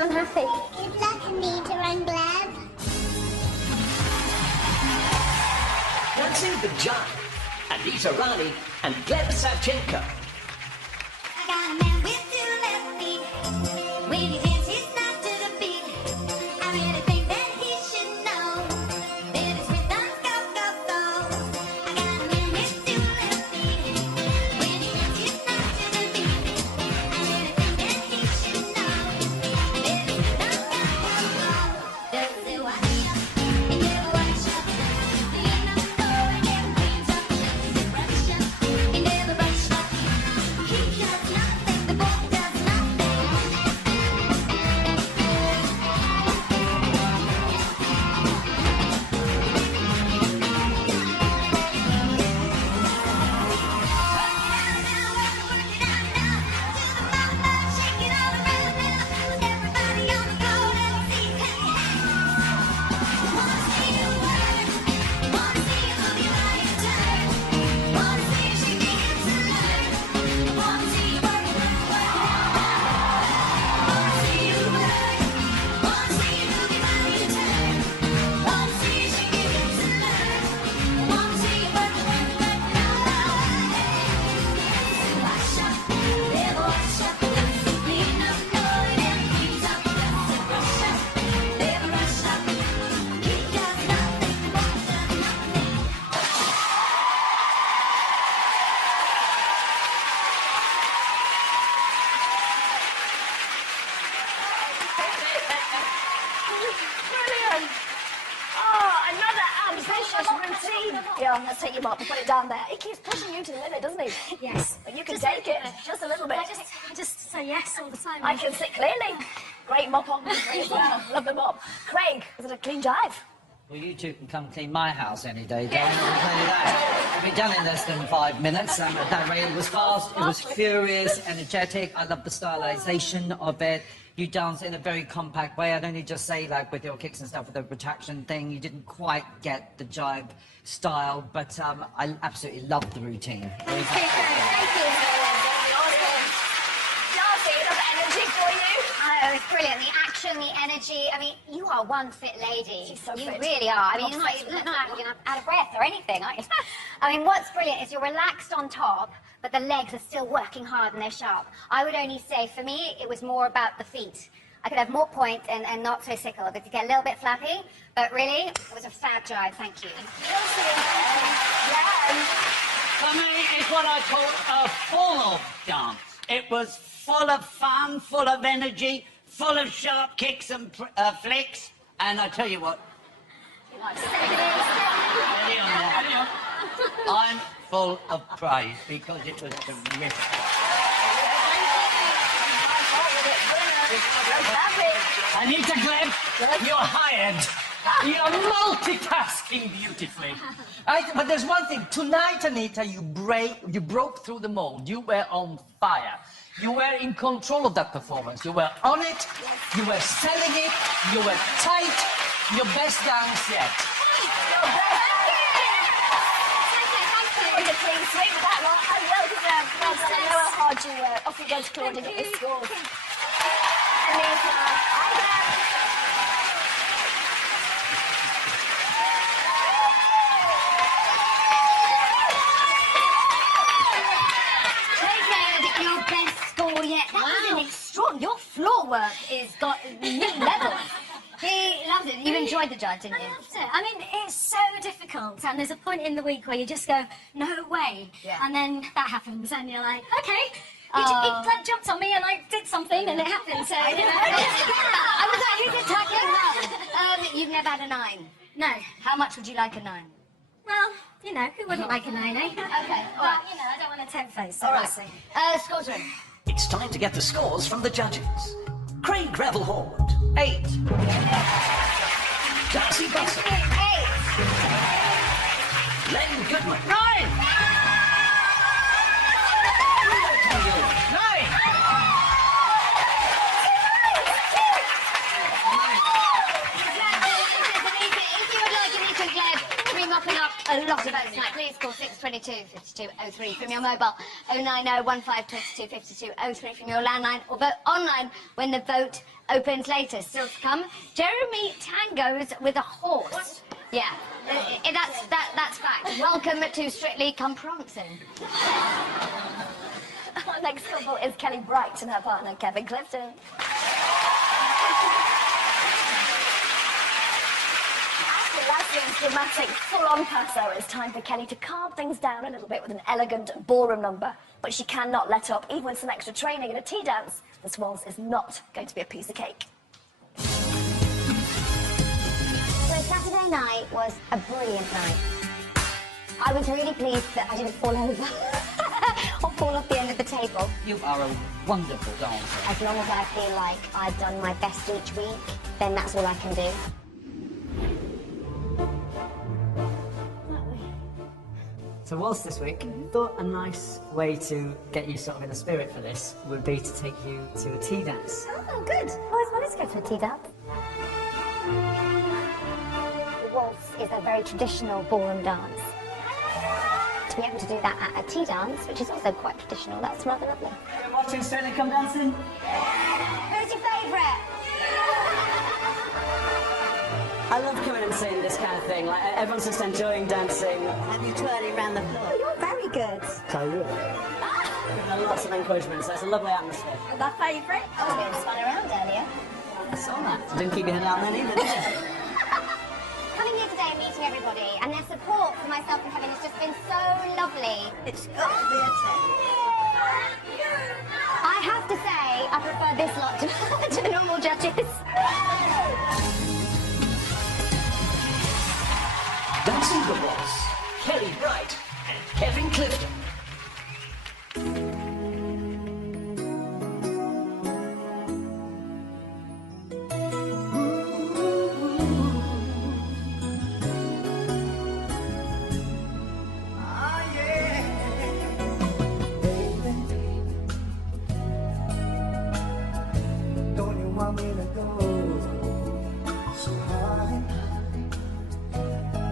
I'm happy. Good luck, Anita and Gleb. Dancing the Jive, Anita Rani and Gleb Savchenko. I got a man with two left feet. When he dances his not to the beat, I really think that he should know that his rhythms go, go, go. I got a man with two left feet. When he dances his not to the beat, I really think that he should know that his rhythms go, go, go. Does it watch up? And never watch up. Do you know it never cleans up? Does it rush up? And never rush up. He does nothing, the boy does nothing. Brilliant. Oh, another ambitious routine. Yeah, let's take him up and put it down there. He keeps pushing you to the limit, doesn't he? Yes. But you can take it, just a little bit. I just say yes all the time. I can see clearly. Great mop on as well. Love the mop. Craig, is it a clean jive? Well, you two can come clean my house any day, darling. I'll tell you that. It'll be done in less than 5 minutes. That rate was fast, it was furious, energetic. I love the stylisation of it. You dance in a very compact way. I'd only just say, like, with your kicks and stuff, with the retraction thing, you didn't quite get the jive style, but I absolutely loved the routine. Thank you. Darcy, enough energy for you? Oh, it's brilliant. The action, the energy. I mean, you are one fit lady. She's so you fit. really are. I mean, you're not even out of breath or anything, are you? I mean, what's brilliant is you're relaxed on top, but the legs are still working hard and they're sharp. I would only say, for me, it was more about the feet. I could have more point and not so sickle, but to get a little bit flappy. But really, it was a fab jive. Thank you. For me, it's what I call a full-of dance. It was full of fun, full of energy, full of sharp kicks and flicks. And I tell you what, steady on there. I'm full of praise because it was terrific. Anita Gleb, you're hired. You're multitasking beautifully. But there's one thing. Tonight, Anita, you broke through the mold. You were on fire. You were in control of that performance. You were on it. You were selling it. You were tight. Your best dance yet. Please swing that one. I will deserve. Well done. I know how hard you work. Off you go to Claudia to get the scores. Anita, Your best score yet. That was an extraordinary. Your floor work is got new levels. He loved it. You enjoyed the jive, didn't you? I loved it. I mean, it's so difficult, and there's a point in the week where you just go, no way, and then that happens, and you're like, okay. It like jumped on me, and I did something, and it happened. So I was like, who did tackling that? You've never had a 9. No. How much would you like a 9? Well, You know, who wouldn't like a 9, eh? Okay, all right. You know, I don't want a 10 face, so All we'll right. see. Scores room. It's time to get the scores from the judges. Craig Gravelhorn, 8. Darcy Bustle, 8. Len Goodman, 9! If you would like an instant glad to be mopping up a lot of votes tonight, please call 622-5203 from your mobile, 090-1522-5203 from your landline, or vote online when the vote opens later. Still to come, Jeremy tangos with a horse. Yeah, that's fact. Welcome to Strictly Come Prancing. Our next couple is Kelly Bright and her partner, Kevin Clifton. After last week's dramatic, full-on passo, it's time for Kelly to calm things down a little bit with an elegant ballroom number. But she cannot let up, even with some extra training and a tea dance. This waltz is not going to be a piece of cake. So Saturday night was a brilliant night. I was really pleased that I didn't fall over or fall off the end of the table. You are a wonderful dancer. As long as I feel like I've done my best each week, then that's all I can do. So whilst this week, thought a nice way to get you sort of in the spirit for this would be to take you to a tea dance. Oh, good. Always wanted to go to a tea dance. The waltz is a very traditional ballroom dance. To be able to do that at a tea dance, which is also quite traditional, that's rather lovely. You're watching Strictly Come Dancing? Who's your favourite? I love coming and seeing this kind of thing. Like everyone's just enjoying dancing. Have you twirling around the floor? Oh, you're very good. So good. And lots of encouragement, so it's a lovely atmosphere. My favourite? I was being spun around earlier. I saw that. Didn't keep your head out then either, did you? Coming here today and meeting everybody, and their support for myself and Kevin has just been so lovely. It's got to be a 10. I have to say, I prefer this lot to the normal judges. Dancing the Waltz, Kelly Bright and Kevin Clifton. Don't you want me to go? So honey,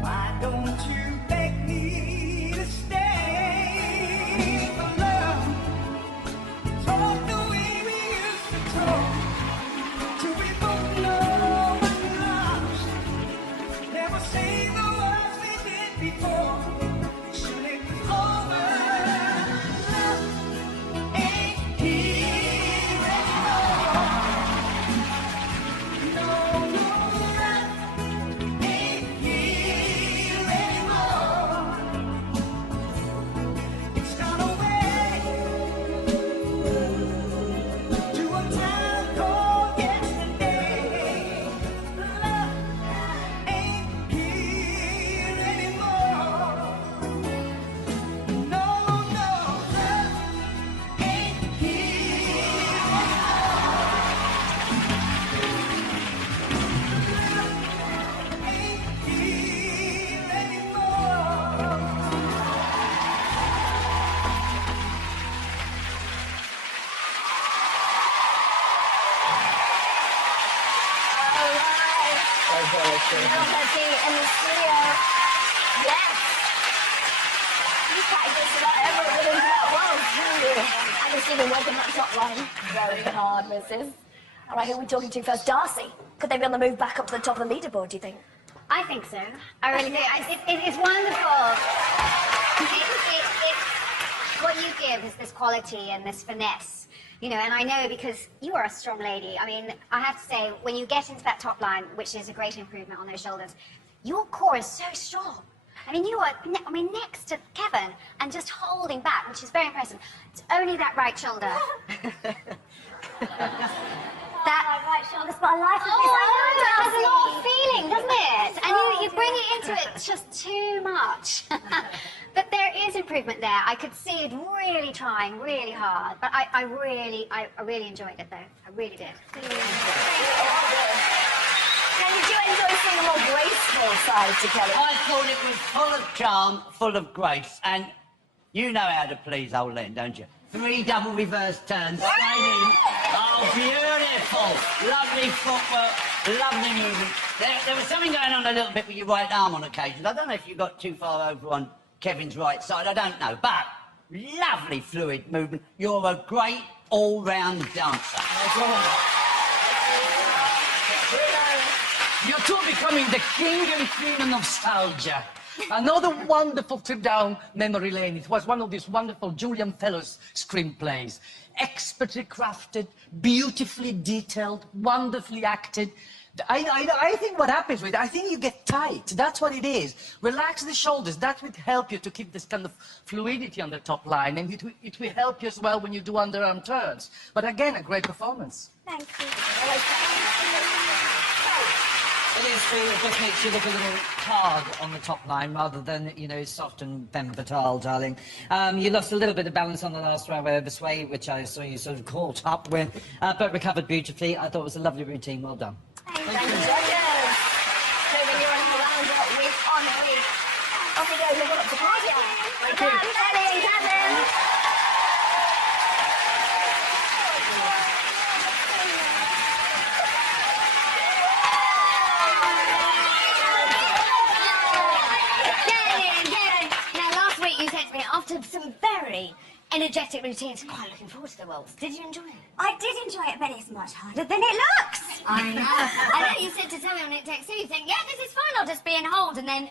why don't you beg me to stay for love? Talk the way we used to talk, till we both know what lost. Never say the words we did before. Soon it was over. Love ain't here anymore. No, no, love ain't here anymore. It's gone away to a time called yesterday. Love ain't here anymore. No, no, love ain't here Nobody in the studio. Yes. You practiced about everything that was, didn't you? I just even working that top line very hard, Mrs. All right, who are we talking to first? Darcy. Could they be on the move back up to the top of the leaderboard, do you think? I think so. I really do. It's wonderful. What you give is this quality and this finesse, you know, and I know because you are a strong lady. I mean, I have to say, when you get into that top line, which is a great improvement on those shoulders, your core is so strong. I mean, you are, next to Kevin and just holding back, which is very impressive. It's only that right shoulder. that. Right, show the spotlight. Oh, it has a lot of feeling, doesn't it? And you bring it into it, it's just too much. But there is improvement there. I could see it really trying really hard. But I really enjoyed it, though. I really did. Now, did you enjoy seeing a more graceful side to Kelly? I thought it was full of charm, full of grace, and you know how to please old Len, don't you? 3 double reverse turns, straight in. Oh, beautiful. Lovely footwork, lovely movement. There was something going on a little bit with your right arm on occasion. I don't know if you got too far over on Kevin's right side, I don't know, but lovely fluid movement. You're a great all-round dancer. You're two becoming the king and queen of nostalgia. Another wonderful trip down memory lane. It was one of these wonderful Julian Fellows screenplays. Expertly crafted, beautifully detailed, wonderfully acted. I think what happens with it, I think you get tight. That's what it is. Relax the shoulders. That would help you to keep this kind of fluidity on the top line, and it will help you as well when you do underarm turns. But again, a great performance. Thank you. It is true, it just makes you look a little hard on the top line rather than, you know, soft and femme fatale, darling. You lost a little bit of balance on the last round over sway, which I saw you sort of caught up with, but recovered beautifully. I thought it was a lovely routine. Well done. Thank you, judges. So when you're on the round week on week, off we go, we've got up to party. Thank you. Kelly and Kevin. After some very energetic routines, quite looking forward to the waltz. Did you enjoy it? I did enjoy it, but it's much harder than it looks. I know. I know you said to tell me on it takes two. You think, yeah, this is fine, I'll just be in hold, and then,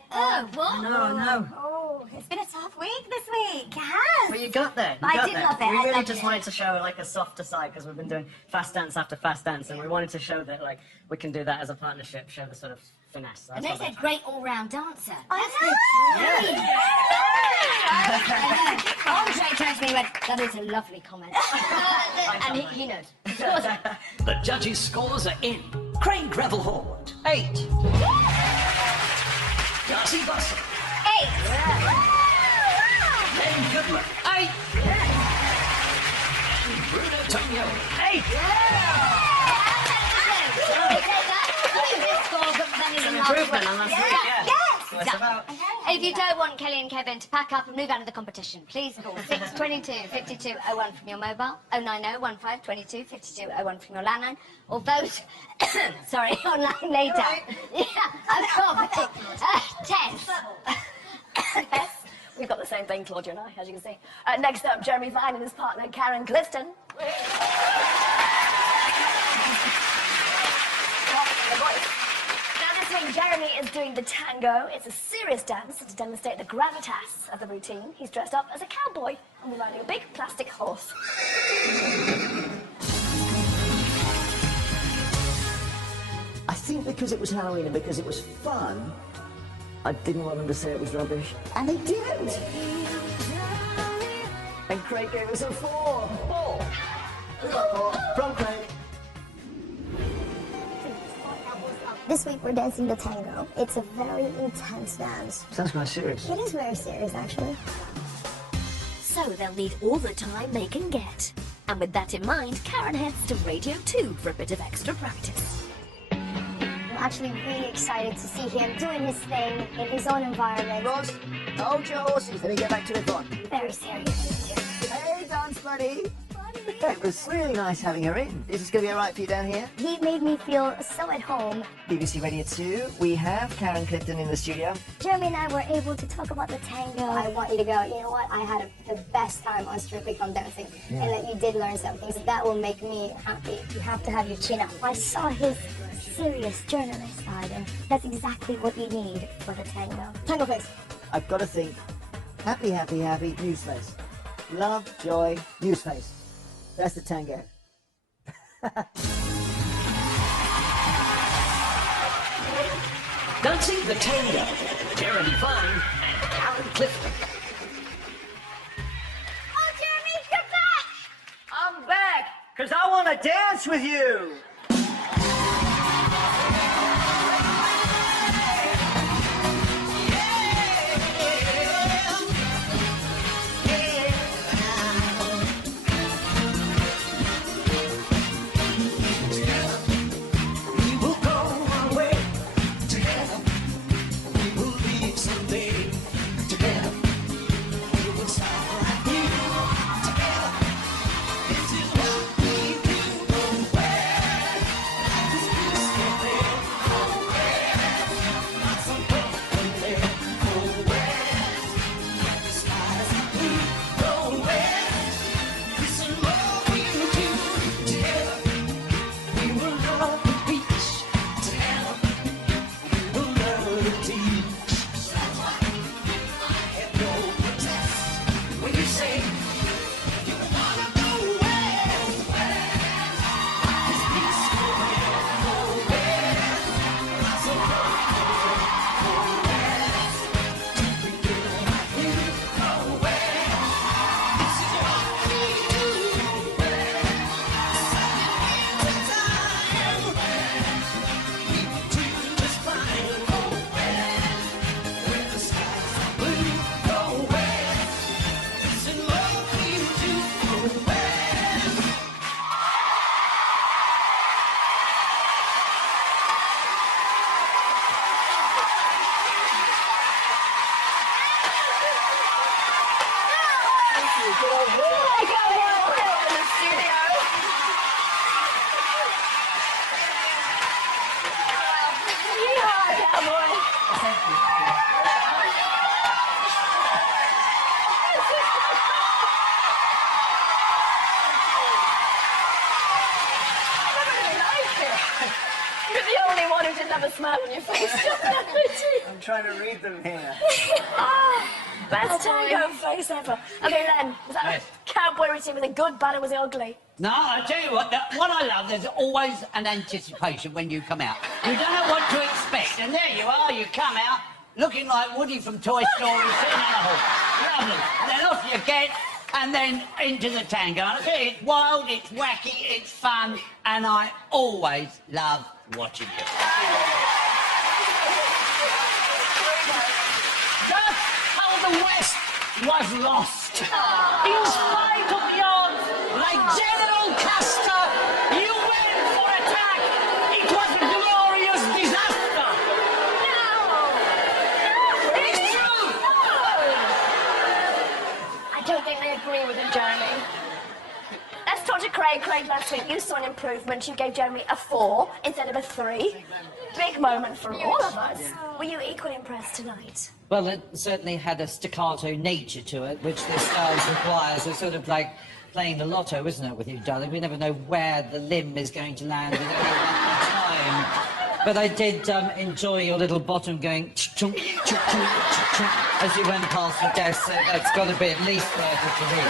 what? No. Oh, it's been a tough week this week. It has. Well, you got there. I did love it. We I really loved just it. wanted to show like a softer side because we've been doing fast dance after fast dance, and we wanted to show that like we can do that as a partnership, show the sort of finesse. And they said great all-round dancer. I know. Andre turned to me and went, that is a lovely comment. And he knows. The judges' scores are in. Craig Gravelhorn, 8. Darcy Bussell, 8. Len Goodman, 8. And Bruno Tonio, 8. Improvement on last week, yeah. Yes. If you don't want Kelly and Kevin to pack up and move out of the competition, please call 622 5201 from your mobile, 090 15 22 5201 from your landline, or vote, sorry, online later. Yeah, I've got Tess. Yes, we've got the same thing, Claudia and I, as you can see. Next up, Jeremy Vine and his partner, Karen Clifton. Now this week, Jeremy is doing the tango. It's a serious dance to demonstrate the gravitas of the routine. He's dressed up as a cowboy and we're riding a big plastic horse. I think because it was Halloween and because it was fun, I didn't want them to say it was rubbish. And they didn't! And Craig gave us a 4. 4. From Craig. This week we're dancing the tango. It's a very intense dance. Sounds quite serious. It is very serious, actually. So they'll need all the time they can get. And with that in mind, Karen heads to Radio 2 for a bit of extra practice. I'm actually really excited to see him doing his thing in his own environment. Ross, hold your horses. Let me get back to the fun. Very serious. Hey, dance buddy. It was really nice having her in. Is this going to be all right for you down here? He made me feel so at home. BBC Radio 2, we have Karen Clifton in the studio. Jeremy and I were able to talk about the tango. I want you to go, you know what, I had the best time on Strictly Come Dancing, and that you did learn something, so that will make me happy. You have to have your chin up. I saw his serious journalist side, and that's exactly what you need for the tango. Tango face. I've got to think, happy, happy, happy, news face. Love, joy, news face. That's the tango. Dancing the Tango, Jeremy Vine and Karen Clifton. Oh, Jeremy, you're back! I'm back, because I want to dance with you. love a smile on your face, don't you? I'm trying to read them here. Best tango face ever. Okay, Len, was that a cowboy routine with a good, bad, or was it ugly? No, I tell you what I love, there's always an anticipation when you come out. You don't know what to expect, and there you are, you come out, looking like Woody from Toy Story, sitting on a horse. Lovely. And then off you get, and then into the tango. And I tell you, it's wild, it's wacky, it's fun, and I always love watching you. Just how the West was lost. In spite of the odds, like General Custer, you went for attack. It was a glorious disaster. It's true. I don't think I agree with him, Jeremy. Let's talk to Craig. Craig, last week you saw an improvement. You gave Jeremy a 4 instead of a 3. Big moment for all of us. Were you equally impressed tonight? Well, it certainly had a staccato nature to it, which this style requires. It's sort of like playing the lotto, isn't it, with you, darling? We never know where the limb is going to land at any one time. But I did enjoy your little bottom going chunk, chunk, chunk, chunk, as you went past the desk. So that's got to be at least 30 for me.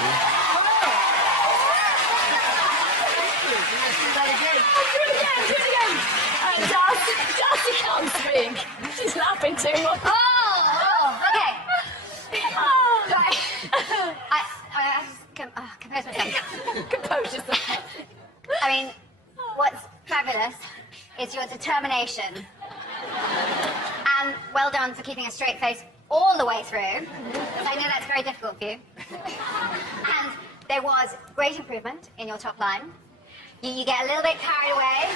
Darcy can't speak. She's laughing too much. Okay. Right. I compose myself. Compose yourself. I mean, what's fabulous is your determination. And well done for keeping a straight face all the way through. I know that's very difficult for you. And there was great improvement in your top line. You get a little bit carried away.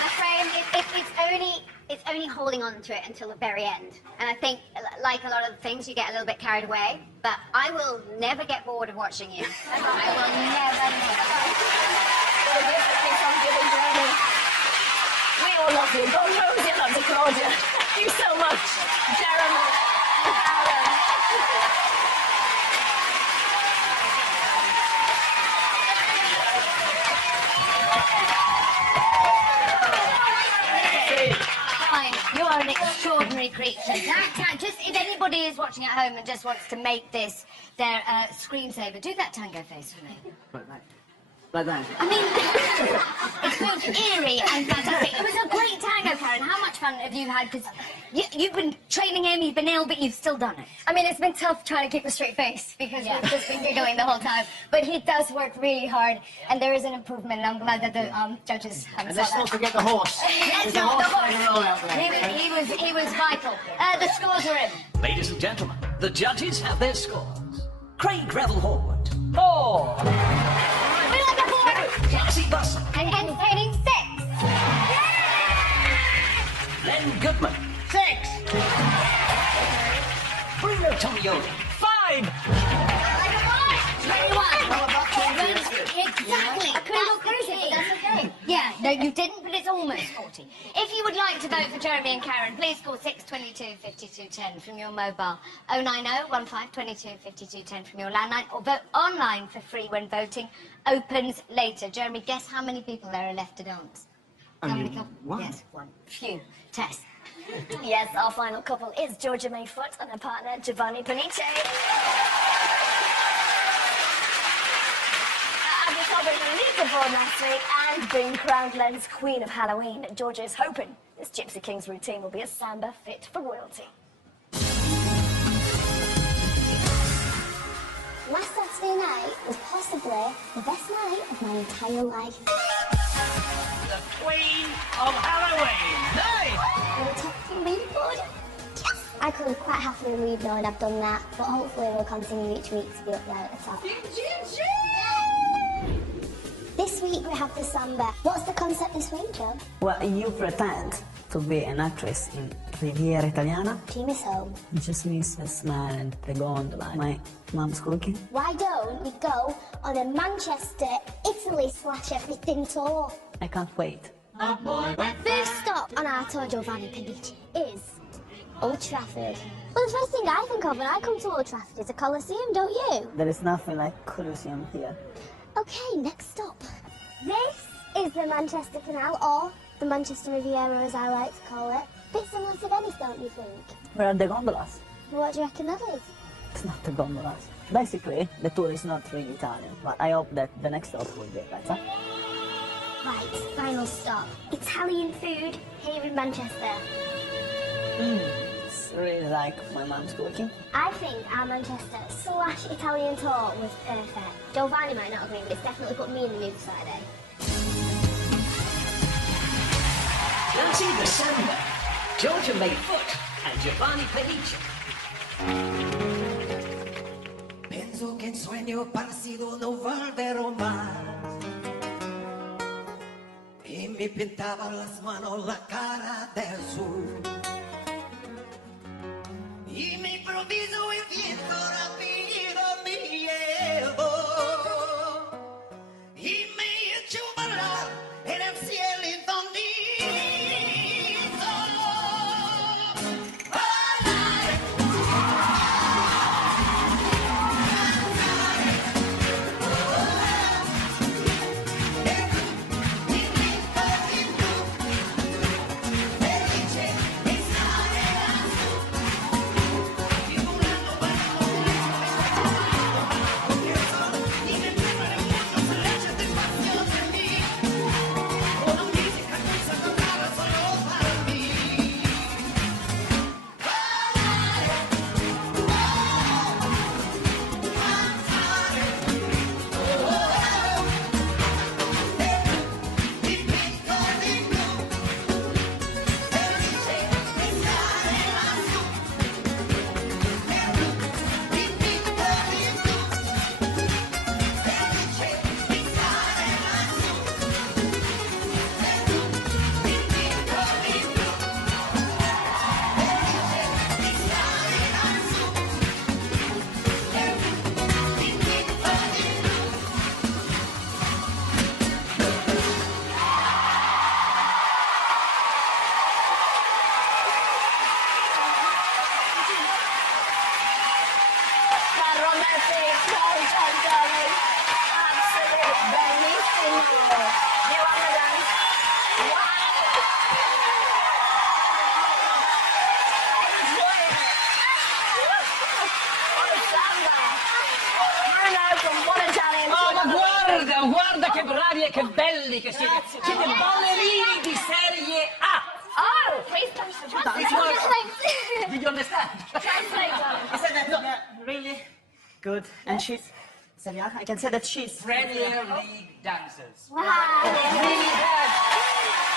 The frame, it's only holding on to it until the very end. And I think, like a lot of things, you get a little bit carried away. But I will never get bored of watching you. I will never. We all love you, but Rosie loves you, Claudia. Thank you so much, Jeremy. You are an extraordinary creature. Just if anybody is watching at home and just wants to make this their screensaver, do that tango face for me. Like that. I mean, it's both eerie and fantastic. It was a great tango, Karen. How much fun have you had? Because you've been training him, you've been ill, but you've still done it. I mean, it's been tough trying to keep a straight face because we've just been giggling the whole time. But he does work really hard, and there is an improvement, and I'm glad that the judges have And saw let's that. not forget the horse. Let's There's a not the horse playing a role out horse. there. He was vital. The scores are in. Ladies and gentlemen, the judges have their scores. Craig Revel Horwood, 4. We like a 4. Darcy Busson, And entertaining 6. Len Goodman, 6. Bruno Tomioli, 5. Exactly. I couldn't go closer, but that's okay. Yeah, no, you didn't, but it's almost 40. If you would like to vote for Jeremy and Karen, please call 622 5210 from your mobile, 090 15 22 5210 from your landline, or vote online for free when voting opens later. Jeremy, guess how many people there are left to dance? How many couples? one. Yes, one. Phew. Tess. Yes, our final couple is Georgia Mayfoot and her partner, Giovanni Panice. After topping the leaderboard last week and being crowned Len's Queen of Halloween, Georgia is hoping this Gypsy King's routine will be a samba fit for royalty. Last Saturday night was possibly the best night of my entire life. The Queen of Halloween. Hey! On the top of the leaderboard. I could quite happily leave knowing I've done that, but hopefully we'll continue each week to be up there at the top. This week we have the samba. What's the concept this week, Joe? Well, you pretend to be an actress in Riviera Italiana. Team is home. It just means a smile and the gondola. My mom's cooking. Why don't we go on a Manchester, Italy / everything tour? I can't wait. First stop on our tour, Giovanni Panice, is Old Trafford. Well, the first thing I think of when I come to Old Trafford is a Coliseum, don't you? There is nothing like Colosseum here. Okay, next stop. This is the Manchester Canal, or The Manchester Riviera, as I like to call it. Bit similar to Venice, don't you think? Where are the gondolas? What do you reckon that is? It's not the gondolas. Basically, the tour is not really Italian, but I hope that the next stop will be better. Right, final stop. Italian food here in Manchester. It's really like my mom's cooking. I think our Manchester/Italian tour was perfect. Giovanni might not agree, but it's definitely put me in the mood for Saturday. Dancing the Samba, Georgia Mayfoot and Giovanni Pedici. Pienso que en sueño parecido no volverá más. Y me pintaba las manos, la cara del sur. Y me improviso el viento rápido me llevo. Y me echo a volar en el cielo infinito. Guarda che bravi e che belli che siete! Siete ballerini di serie A! Oh, please translate. Did you understand? Translate, darling. I said that, really good. And she's, Celia, I can say that she's Premier League dancers. Wow.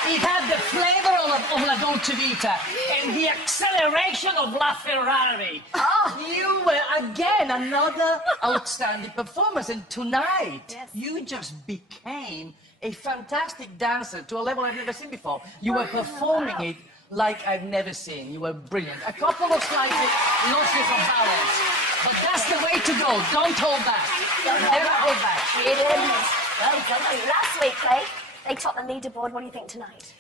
It had the flavor of La Dolce Vita and the acceleration of La Ferrari. Oh. You were again another outstanding performance, and tonight you just became a fantastic dancer to a level I've never seen before. You were performing it like I've never seen. You were brilliant. A couple of slightly losses of balance, but that's the way to go. Don't hold back. Never hold back. It is. Well done. Last week, Clay, they topped the leaderboard. What do you think tonight?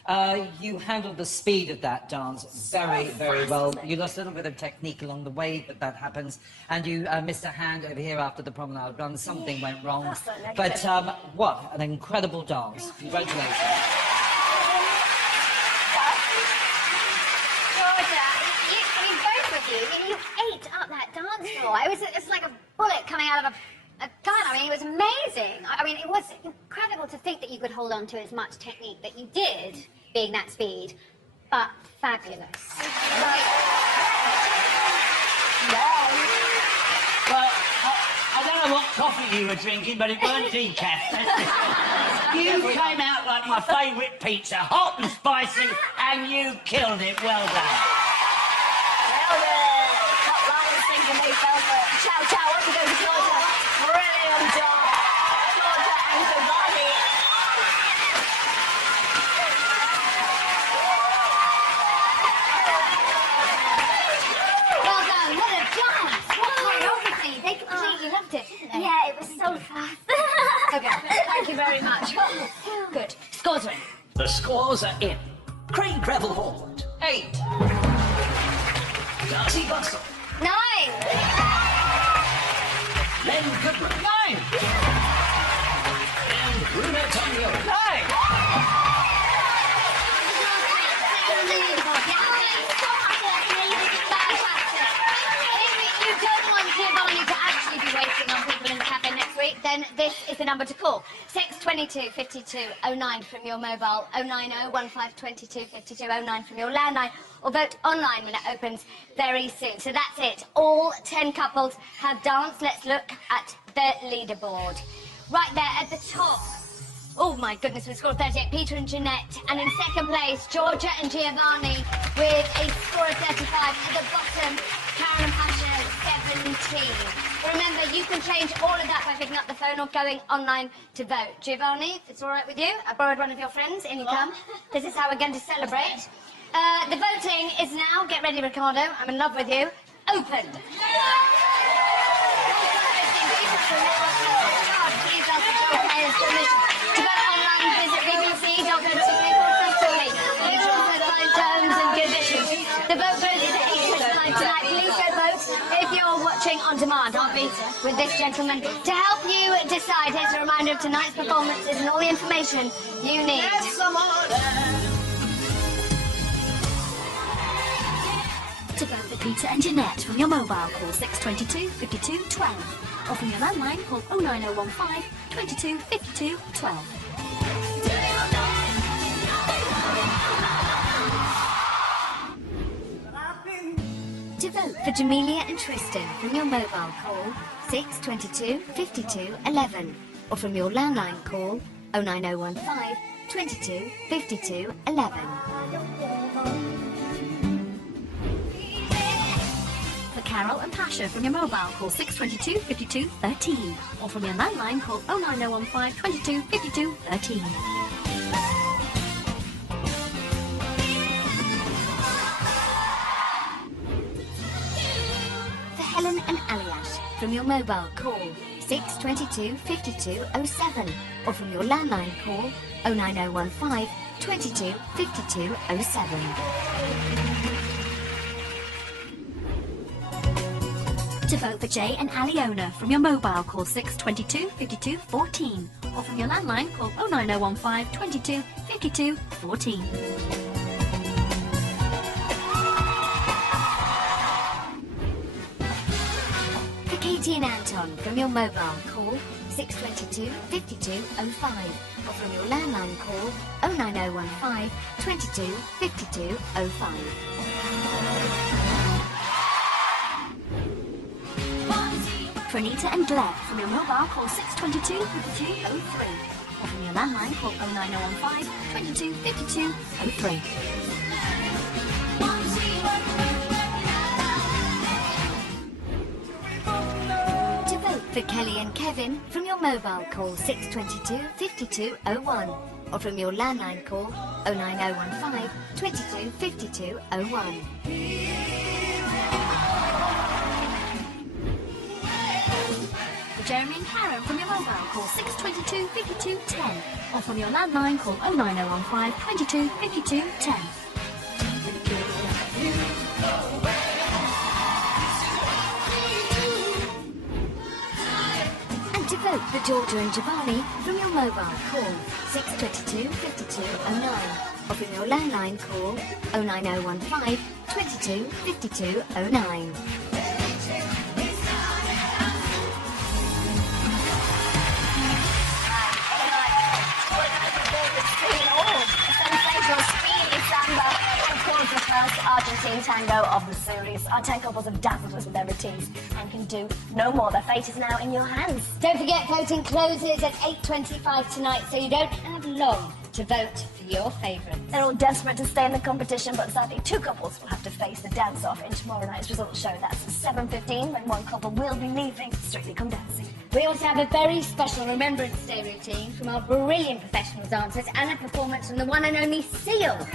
You handled the speed of that dance very, very well. You lost a little bit of technique along the way, but that happens. And you missed a hand over here after the promenade run. Something went wrong. That's so negative. But what an incredible dance. Congratulations. Georgia, both of you ate up that dance floor. It's like a bullet coming out of a gun. I mean, it was amazing. I mean, it was incredible to think that you could hold on to as much technique that you did, being that speed, but fabulous. Well, I don't know what coffee you were drinking, but it weren't decaf. You came out like my favourite pizza, hot and spicy, and you killed it. Well done. Well done. Top line singing they fell for it. Ciao, ciao. Off you go to Georgia. Brilliant job. Georgia and Giovanni. Well done. What a dance. What a choreography. They completely loved it, didn't they? Yeah, it was so fast. Okay, thank you very much. Good. Scores are in. The scores are in. Craig Gravel Hall, 8. Darcy Bussell, 9. Len Goodman, 9. and Bruno Tonio, 9. If you don't want Giovanni to actually be waiting on people in the cafe next week, then this is the number to call. 622 52 09 from your mobile, 090 15 22 52 09 from your landline, or vote online when it opens very soon. So that's it. All 10 couples have danced. Let's look at the leaderboard. Right there at the top. Oh my goodness, we scored 38. Peter and Jeanette. And in second place, Georgia and Giovanni with a score of 35. At the bottom, Karen and Pasha, 17. Remember, you can change all of that by picking up the phone or going online to vote. Giovanni, if it's all right with you, I borrowed one of your friends. In you come. This is how we're going to celebrate. The voting is now, get ready, Ricardo, I'm in love with you, open. To vote online, visit bbc.co.uk/strictly. You can also find terms and conditions. The vote goes to 8:29 tonight. Please go vote if you're watching on demand. I'll be with this gentleman to help you decide. Here's a reminder of tonight's performances and all the information you need. To vote for Peter and Jeanette from your mobile, call 622 52 12. Or from your landline, call 09015 22 52 12. To vote for Jamelia and Tristan from your mobile, call 622 52 11. Or from your landline, call 09015 22 52 11. For Carol and Pasha from your mobile, call 622 52 13. Or from your landline, call 09015 22 52 13. For Helen and Aliash from your mobile, call 622 52 07. Or from your landline, call 09015 22 52 07. To vote for Jay and Aliona from your mobile, call 622 52 14. Or from your landline, call 09015 22 52 14. For Katie and Anton from your mobile, call 622 52 05. Or from your landline, call 09015 22 52 05. For Anita and Gleb from your mobile, call 622 52 03. Or from your landline, call 09015 22 52 03. To vote for Kelly and Kevin from your mobile, call 622 52 01. Or from your landline, call 09015 22 52 01. Jeremy and Karen from your mobile, call 622 52 10. Or from your landline, call 09015 22 52 10. And to vote for Georgia and Giovanni from your mobile, call 622 52 09. Or from your landline, call 09015 22 52 09. The first Argentine tango of the series. Our 10 couples have dazzled us with their routines and can do no more. Their fate is now in your hands. Don't forget, voting closes at 8:25 tonight, so you don't have long to vote for your favourites. They're all desperate to stay in the competition, but sadly 2 couples will have to face the dance-off in tomorrow night's results show. That's 7:15 when one couple will be leaving Strictly Come Dancing. We also have a very special Remembrance Day routine from our brilliant professional dancers and a performance from the one and only Seal, who is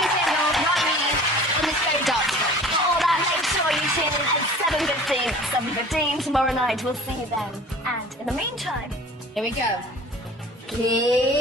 usually involved right here on the show dance. For all that, make sure you tune in at 7:15. 7:15 tomorrow night. We'll see you then. And in the meantime, here we go. Keep